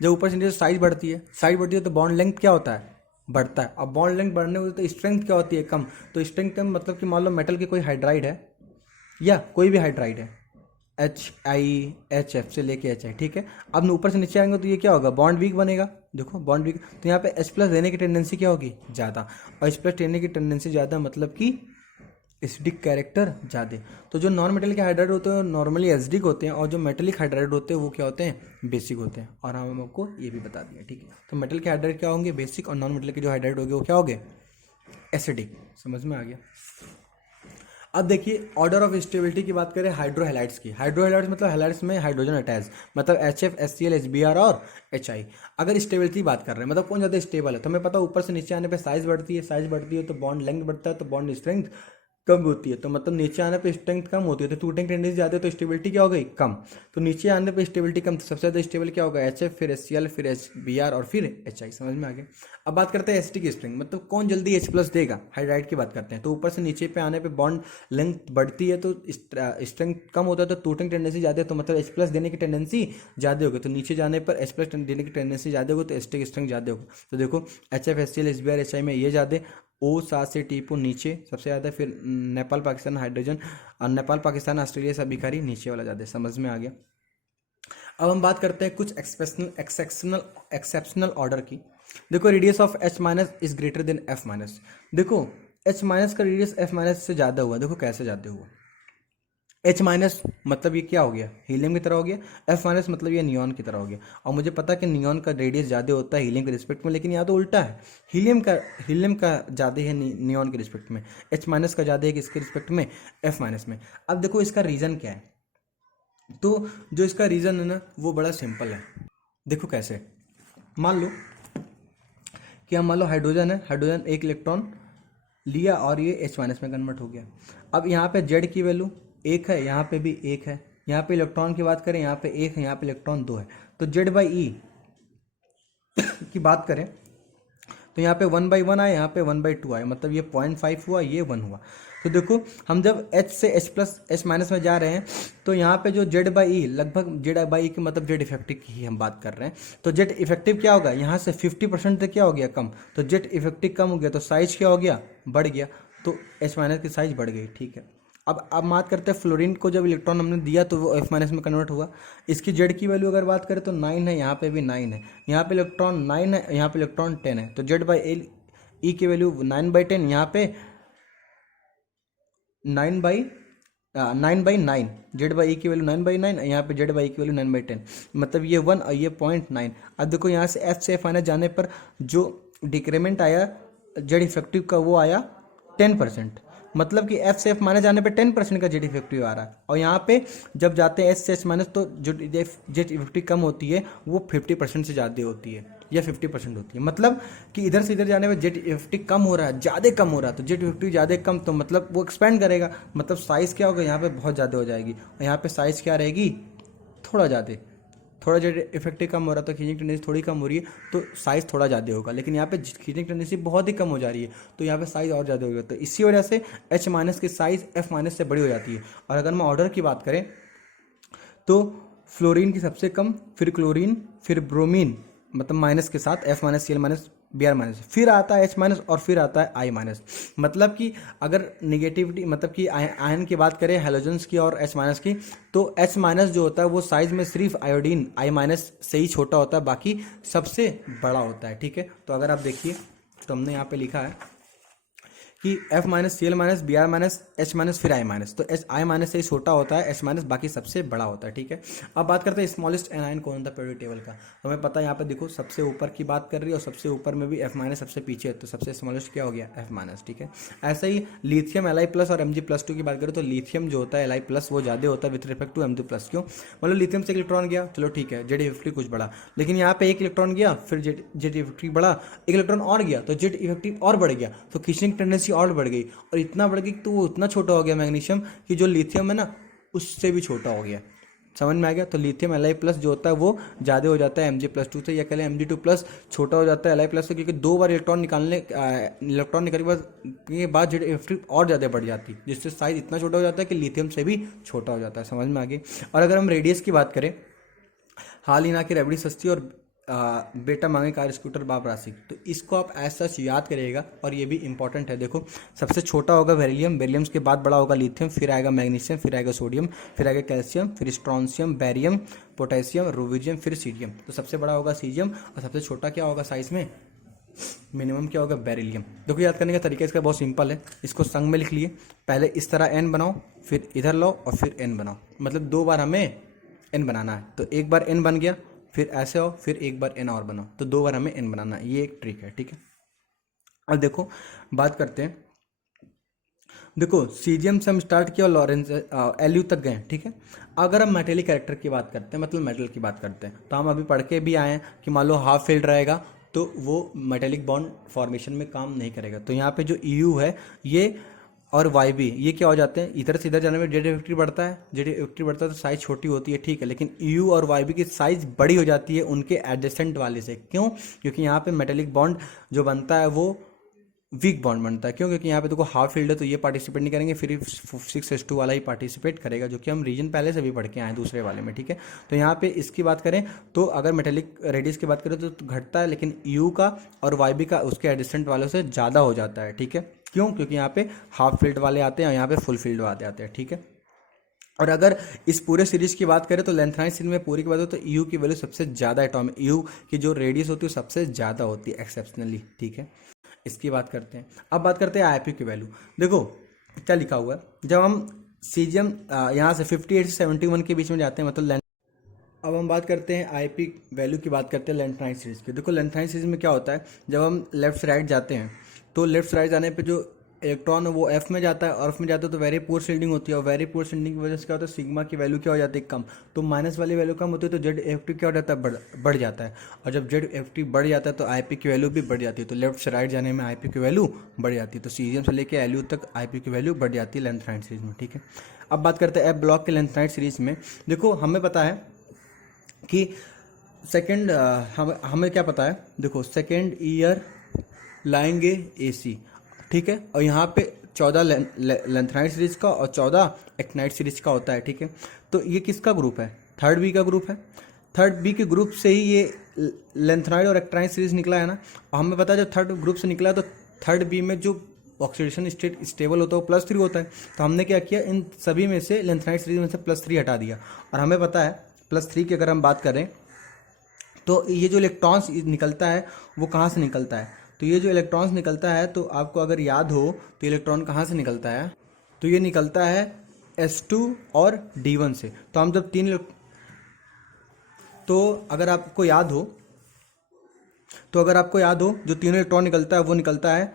जब ऊपर से नीचे साइज बढ़ती है तो बॉन्ड लेंथ क्या होता है, बढ़ता है। अब बॉन्ड लेंथ बढ़ने होती है तो स्ट्रेंथ क्या होती है, कम। तो स्ट्रेंथ कम मतलब कि मान लो मेटल की कोई हाइड्राइड है, या कोई भी हाइड्राइड है, HI HF से लेके HI, ठीक है। अब ऊपर से नीचे आएंगे तो ये क्या होगा, बॉन्ड वीक बनेगा। देखो बॉन्ड वीक, तो यहाँ पे H+ देने की टेंडेंसी क्या होगी, ज़्यादा, और H+ देने की टेंडेंसी ज़्यादा मतलब कि एसिडिक कैरेक्टर ज़्यादा। तो जो नॉन मेटल के हाइड्राइड होते हैं नॉर्मली एसिडिक होते हैं, और जो मेटेलिक हाइड्राइड होते हैं वो क्या होते हैं, बेसिक होते हैं। और हम आपको ये भी बता दिया, ठीक है। तो मेटल के हाइड्राइड क्या होंगे, बेसिक, और नॉन मेटल के जो हाइड्राइड होंगे वो क्या होंगे, एसिडिक। समझ में आ गया। अब देखिए ऑर्डर ऑफ स्टेबिलिटी की बात करें हाइड्रोहेलाइड्स की। हाइड्रोहेलाइड्स मतलब हेलाइड्स में हाइड्रोजन अटैच, मतलब HF HCl HBr और HI। अगर स्टेबिलिटी की बात कर रहे हैं मतलब कौन ज़्यादा स्टेबल है, तो हमें पता है ऊपर से नीचे आने पे साइज बढ़ती है तो बॉन्ड लेंथ बढ़ता है, तो बॉन्ड स्ट्रेंथ कम होती है, तो मतलब नीचे आने पे स्ट्रेंथ कम होती है, तो टूटिंग टेंडेंसी ज़्यादा है तो स्टेबिलिटी क्या हो गई, कम। तो नीचे आने पे स्टेबिलिटी कम, तो सबसे ज़्यादा स्टेबल क्या होगा, HF, फिर HCl, फिर HBr और फिर HI। समझ में आ गया। अब बात करते हैं एसिडिक स्ट्रेंथ, मतलब कौन जल्दी H+ देगा, हाइड्राइड की बात करते हैं। तो ऊपर से नीचे पे आने पे बॉन्ड लेंथ बढ़ती है तो स्ट्रेंथ कम होता है, तो टूटिंग टेंडेंसी ज़्यादा है, तो मतलब H+ देने की टेंडेंसी ज़्यादा होगी। तो नीचे जाने पर H+ देने की टेंडेंसी ज़्यादा होगी तो एसिडिक स्ट्रेंथ ज़्यादा होगा। तो देखो HF HCl HBr HI में ये ज़्यादा, ओ 7 से टीपो नीचे सबसे ज़्यादा, फिर नेपाल पाकिस्तान हाइड्रोजन, और नेपाल पाकिस्तान ऑस्ट्रेलिया सब भिखारी नीचे वाला ज़्यादा। समझ में आ गया। अब हम बात करते हैं कुछ एक्सेप्शनल ऑर्डर की। देखो radius of H minus is greater than F minus. देखो H माइनस का रेडियस F माइनस से ज़्यादा हुआ। देखो कैसे ज़्यादा हुआ। H माइनस मतलब ये क्या हो गया, हीलियम की तरह हो गया। F माइनस मतलब ये नियॉन की तरह हो गया। और मुझे पता है कि नियॉन का रेडियस ज़्यादा होता है हीलियम के रिस्पेक्ट में, लेकिन यहाँ तो उल्टा है। हीलियम का ज़्यादा है नियॉन के रिस्पेक्ट में, H माइनस का ज़्यादा है किसके रिस्पेक्ट में, F माइनस में। अब देखो इसका रीज़न क्या है। तो जो इसका रीज़न है ना वो बड़ा सिंपल है। देखो कैसे, मान लो कि हम मान लो हाइड्रोजन है, हाइड्रोजन एक इलेक्ट्रॉन लिया और ये H माइनस में कन्वर्ट हो गया। अब यहाँ पे Z की वैल्यू एक है, यहाँ पे भी एक है। यहाँ पे इलेक्ट्रॉन की बात करें, यहाँ पे एक है, यहाँ पे इलेक्ट्रॉन दो है। तो Z/E की बात करें तो यहाँ पे 1/1 आया, यहाँ पे 1/2 आया, मतलब ये 0.5 हुआ, ये 1 हुआ। तो देखो हम जब H से H प्लस H माइनस में जा रहे हैं तो यहाँ पे जो Z/E लगभग Z/E की मतलब Z इफेक्टिव की ही हम बात कर रहे हैं। तो Z इफेक्टिव क्या होगा, यहाँ से 50% तक क्या हो गया, कम। तो Z इफेक्टिव कम हो गया तो साइज क्या हो गया, बढ़ गया। तो H माइनस की साइज बढ़ गई, ठीक है। अब बात करते हैं फ्लोरीन को, जब इलेक्ट्रॉन हमने दिया तो वो F माइनस में कन्वर्ट हुआ। इसकी Z की वैल्यू अगर बात करें तो 9 है, यहाँ पे भी 9 है, यहाँ पे इलेक्ट्रॉन 9 है, यहाँ पे इलेक्ट्रॉन 10 है। तो Z/E की वैल्यू 9/10, यहाँ पे 9/9, Z/E की वैल्यू 9/9, यहाँ पे Z/E की वैल्यू 9/10, मतलब ये 1 और ये 0.9। अब देखो यहाँ से F से F माइनस जाने पर जो डिक्रीमेंट आया Z इफेक्टिव का वो आया 10%, मतलब कि F से F माइनस जाने पे 10% का Z इफेक्टिव आ रहा है। और यहाँ पे जब जाते हैं H से H माइनस तो जो Z इफेक्टिव कम होती है वो 50% से ज़्यादा होती है या 50% होती है। मतलब कि इधर से इधर जाने में Z इफेक्टिव कम हो रहा है, ज़्यादा कम हो रहा है। तो Z इफेक्टिव ज़्यादा कम तो मतलब वो एक्सपेंड करेगा, मतलब साइज़ क्या होगा, यहाँ पे बहुत ज़्यादा हो जाएगी, और यहाँ पे साइज़ क्या रहेगी, थोड़ा ज़्यादा। थोड़ा Z इफेक्टिव कम हो रहा है तो खींचने की टेंडेंसी थोड़ी कम हो रही है तो साइज़ थोड़ा ज़्यादा होगा, लेकिन यहाँ पे खींचने की टेंडेंसी बहुत ही कम हो जा रही है तो यहाँ पे साइज़ और ज़्यादा होगा। तो इसी वजह से H माइनस की साइज़ F माइनस से बड़ी हो जाती है। और अगर मैं ऑर्डर की बात करें तो फ्लोरीन की सबसे कम, फिर क्लोरीन, फिर ब्रोमीन, मतलब माइनस के साथ F minus, Cl minus, Br minus, फिर आता है H माइनस और फिर आता है I माइनस। मतलब कि अगर निगेटिविटी मतलब कि आयन की बात करें हैलोजेंस की और H माइनस की, तो H माइनस जो होता है वो साइज में सिर्फ आयोडीन I माइनस से ही छोटा होता है, बाकी सबसे बड़ा होता है, ठीक है। तो अगर आप देखिए तो हमने यहाँ पे लिखा है कि F minus, Cl minus, Br minus, H minus, फिर I माइनस। तो I माइनस से ही छोटा होता है, H माइनस बाकी सबसे बड़ा होता है, ठीक है। अब बात करते हैं स्मॉलेस्ट एनायन कौन था पीरियोडिक टेबल का। हमें पता है यहाँ पे देखो सबसे ऊपर की बात कर रही है और सबसे ऊपर में भी F माइनस सबसे पीछे है, तो सबसे स्मॉलेस्ट क्या हो गया, F माइनस, ठीक है। ऐसे ही लिथियम Li प्लस और Mg+2 की बात करें तो लिथियम जो होता है Li प्लस वो ज़्यादा होता है with respect to Mg plus. क्यों, मतलब लिथियम से एक इलेक्ट्रॉन गया, चलो ठीक है, Z इफेक्टिव कुछ बड़ा, लेकिन यहाँ पे एक इलेक्ट्रॉन गया, फिर Z इफेक्टिव बढ़ा, एक इलेक्ट्रॉन और गया तो Z इफेक्टिव और बढ़ गया, तो खींचने की टेंडेंसी और बढ़ गई, और इतना बढ़ गया तो वो उतना छोटा हो गया मैग्नीशियम कि जो लिथियम है ना उससे भी छोटा हो गया। समझ में आ गया। तो लिथियम Li प्लस जो होता है वो ज़्यादा हो जाता है Mg+2 से, या कह लें Mg2 प्लस छोटा हो जाता है Li प्लस से, क्योंकि दो बार इलेक्ट्रॉन निकालने के बाद Z इफेक्टिव और ज़्यादा बढ़ जाती है, जिससे साइज इतना छोटा हो जाता है कि लिथियम से भी छोटा हो जाता है। समझ में आ गई। और अगर हम रेडियस की बात करें, हाल ही ना की रेबड़ी सस्ती और बेटा मांगे कार स्कूटर बाप राशि, तो इसको आप ऐसा याद करिएगा और ये भी इंपॉर्टेंट है। देखो सबसे छोटा होगा बेरिलियम, बेरिलियम के बाद बड़ा होगा लिथियम, फिर आएगा मैग्नीशियम, फिर आएगा सोडियम, फिर आएगा कैल्शियम, फिर स्ट्रॉन्शियम, बैरियम, पोटेशियम, रूबिडियम, फिर सीडियम। तो सबसे बड़ा होगा सीजियम और सबसे छोटा क्या होगा साइज में, मिनिमम क्या होगा, बेरिलियम। देखो याद करने का तरीका इसका बहुत सिंपल है, इसको संग में लिख लिए, पहले इस तरह n बनाओ, फिर इधर लाओ और फिर n बनाओ, मतलब दो बार हमें n बनाना है। तो एक बार n बन गया, फिर ऐसे हो, फिर एक बार n और बनाओ, तो दो बार हमें n बनाना है। ये एक ट्रिक है, ठीक है। अब देखो बात करते हैं, देखो सीजियम से हम स्टार्ट किया और लॉरेंस Lu तक गए, ठीक है। अगर हम मेटेलिक कैरेक्टर की बात करते हैं, मतलब मेटल की बात करते हैं, तो हम अभी पढ़ के भी आए हैं कि मान लो हाफ फील्ड रहेगा तो वो मेटेलिक बॉन्ड फॉर्मेशन में काम नहीं करेगा। तो यहाँ पे जो EU है ये और YB ये क्या हो जाते हैं, इधर से इधर जाने में Z इफेक्टिव बढ़ता है, Z इफेक्टिव बढ़ता है तो साइज छोटी होती है, ठीक है। लेकिन EU और YB की साइज बड़ी हो जाती है उनके एडजेसेंट वाले से। क्यों, क्योंकि यहाँ पे मेटेलिक बॉन्ड जो बनता है वो वीक बॉन्ड बनता है। क्यों? क्योंकि यहाँ पे देखो हाफ फील्ड है तो ये पार्टिसिपेट नहीं करेंगे, फिर 6s2 वाला ही पार्टिसिपेट करेगा, जो कि हम रीजन पहले से भी पढ़ के आए हैं दूसरे वाले में, ठीक है। तो यहाँ पे इसकी बात करें तो अगर मेटेलिक रेडियस की बात करें तो घटता है, लेकिन यू का और वाई बी का उसके एडिस्टेंट वालों से ज़्यादा हो जाता है, ठीक है। क्यों? क्योंकि यहाँ पे हाफ फील्ड वाले आते हैं और यहाँ पे फुल फील्ड वाले आते हैं, ठीक है। और अगर इस पूरे सीरीज की बात करें तो लेंथनाइज सीरीज में पूरी की बात हो तो यू की वैल्यू सबसे ज़्यादा एटॉमिक, यू की जो रेडियस होती है वो सबसे ज़्यादा होती है एक्सेप्शनली, ठीक है। इसकी बात करते हैं। अब बात करते हैं आईपी की वैल्यू। देखो क्या लिखा हुआ है, जब हम सीजियम यहाँ से 58 से 71 के बीच में जाते हैं, मतलब लेंथ। अब हम बात करते हैं आईपी वैल्यू की, बात करते हैं लेंथनाइज सीरीज की। देखो लेंथनाइज सीरीज में क्या होता है, जब हम लेफ्ट से राइट जाते हैं तो लेफ्ट से राइट जाने पे जो इलेक्ट्रॉन है वो एफ में जाता है, और एफ में जाता है तो वेरी पुअर शील्डिंग होती है, और वेरी पुअर शील्डिंग की वजह से क्या होता है, सिग्मा की वैल्यू क्या हो जाती है, कम। तो माइनस वाली वैल्यू कम होती है तो जेड एफ टी क्या हो जाता है, बढ़ जाता है। और जब जेड एफ टी बढ़ जाता है तो आई पी की वैल्यू भी बढ़ जाती है। तो लेफ्ट से राइट जाने में आई पी की वैल्यू बढ़ जाती है। तो सीजियम से लेकर एलयू तक आई पी की वैल्यू बढ़ जाती है लेंथनाइड सीरीज में, ठीक है। अब बात करते हैं एफ ब्लॉक के लेंथनाइड सीरीज में। देखो हमें पता है कि सेकेंड, हमें क्या पता है, देखो सेकेंड ईयर लाएंगे एसी, ठीक है। और यहाँ पे 14 लेंथनाइड सीरीज का और 14 एक्टिनाइड सीरीज का होता है, ठीक है। तो ये किसका ग्रुप है, थर्ड बी का ग्रुप है। थर्ड बी के ग्रुप से ही ये लेंथनाइड और एक्टिनाइड सीरीज निकला है ना। और हमें पता है जब थर्ड ग्रुप से निकला तो थर्ड बी में जो ऑक्सीडेशन स्टेट स्टेबल होता है वो +3 होता है। तो हमने क्या किया, इन सभी में से लेंथनाइड सीरीज में से +3 हटा दिया। और हमें पता है +3 की अगर हम बात करें तो ये जो इलेक्ट्रॉन्स निकलता है वो कहाँ से निकलता है, तो ये जो इलेक्ट्रॉन्स निकलता है तो आपको अगर याद हो तो इलेक्ट्रॉन कहाँ से निकलता है, तो ये निकलता है S2 और D1 से। तो हम जब तो अगर आपको याद हो जो तीनों इलेक्ट्रॉन निकलता है वो निकलता है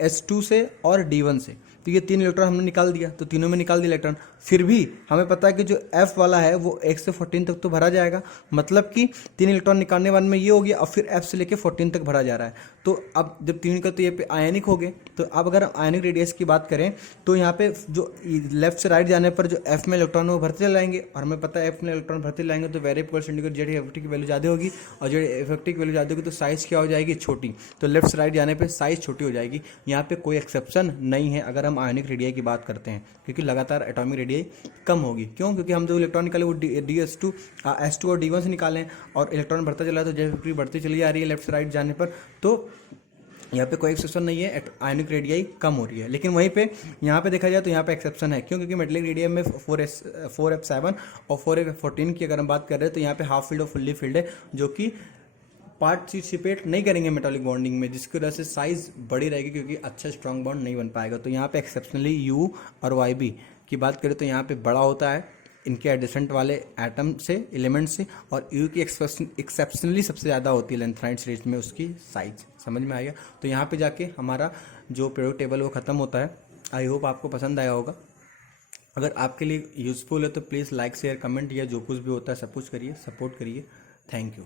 S2 से और D1 से। तो ये 3 इलेक्ट्रॉन हमने निकाल दिया, तो तीनों में निकाल दिया इलेक्ट्रॉन। फिर भी हमें पता है कि जो F वाला है वो 1 से 14 तक तो भरा जाएगा, मतलब कि 3 इलेक्ट्रॉन निकालने वाले में ये हो गया, और फिर F से लेके 14 तक भरा जा रहा है। तो अब जब 3 का तो ये पे आयनिक हो गए। तो अब अगर आयनिक रेडियस की बात करें तो यहाँ पे जो लेफ्ट से राइट जाने पर जो F में इलेक्ट्रॉन वो भरते जाएंगे, और हमें पता है F में इलेक्ट्रॉन भरते जाएंगे तो very poor shielding Z F की वैल्यू ज़्यादा होगी, और जेड एफ की वैल्यू ज़्यादा होगी तो साइज़ क्या हो जाएगी, छोटी। तो लेफ्ट से राइट जाने पर साइज़ छोटी हो जाएगी। यहाँ पे कोई एक्सेप्शन नहीं है अगर हम आयनिक रेडियाई की बात करते हैं, क्योंकि लगातार एटॉमिक रेडियाई कम होगी। क्यों? क्योंकि हम जो इलेक्ट्रॉन निकाले वो S2 और D1 से निकाले हैं, और इलेक्ट्रॉन बढ़ता चला है तो जेड बढ़ती चली जा रही है लेफ्ट से राइट जाने पर। तो यहाँ पे कोई एक्सेप्शन नहीं है, आयनिक रेडियाई कम हो रही है। लेकिन वहीं पे यहाँ पे देखा जाए तो यहाँ पे एक्सेप्शन है। क्यों? क्योंकि मेटलिक रेडियम में 4f7 और 4f14 की अगर हम बात कर रहे हैं तो यहाँ पे हाफ फील्ड और फुल्ली फील्ड है, जो कि पार्टिसिपेट नहीं करेंगे मेटालिक बॉन्डिंग में, जिसकी वजह से साइज बड़ी रहेगी, क्योंकि अच्छा स्ट्रॉन्ग बॉन्ड नहीं बन पाएगा। तो यहाँ पे एक्सेप्शनली यू और वाई बी की बात करें तो यहाँ पे बड़ा होता है इनके एडिसेंट वाले एटम से, एलिमेंट से, और यू की एक्सेप्शनली सबसे ज़्यादा होती है लेंथनाइड सीरीज में उसकी साइज। समझ में आएगा? तो यहाँ पे जाके हमारा जो पीरियोडिक टेबल वो ख़त्म होता है। आई होप आपको पसंद आया होगा। अगर आपके लिए यूज़फुल है तो प्लीज़ लाइक शेयर कमेंट या जो कुछ भी होता है सब कुछ करिए, सपोर्ट करिए। Thank you.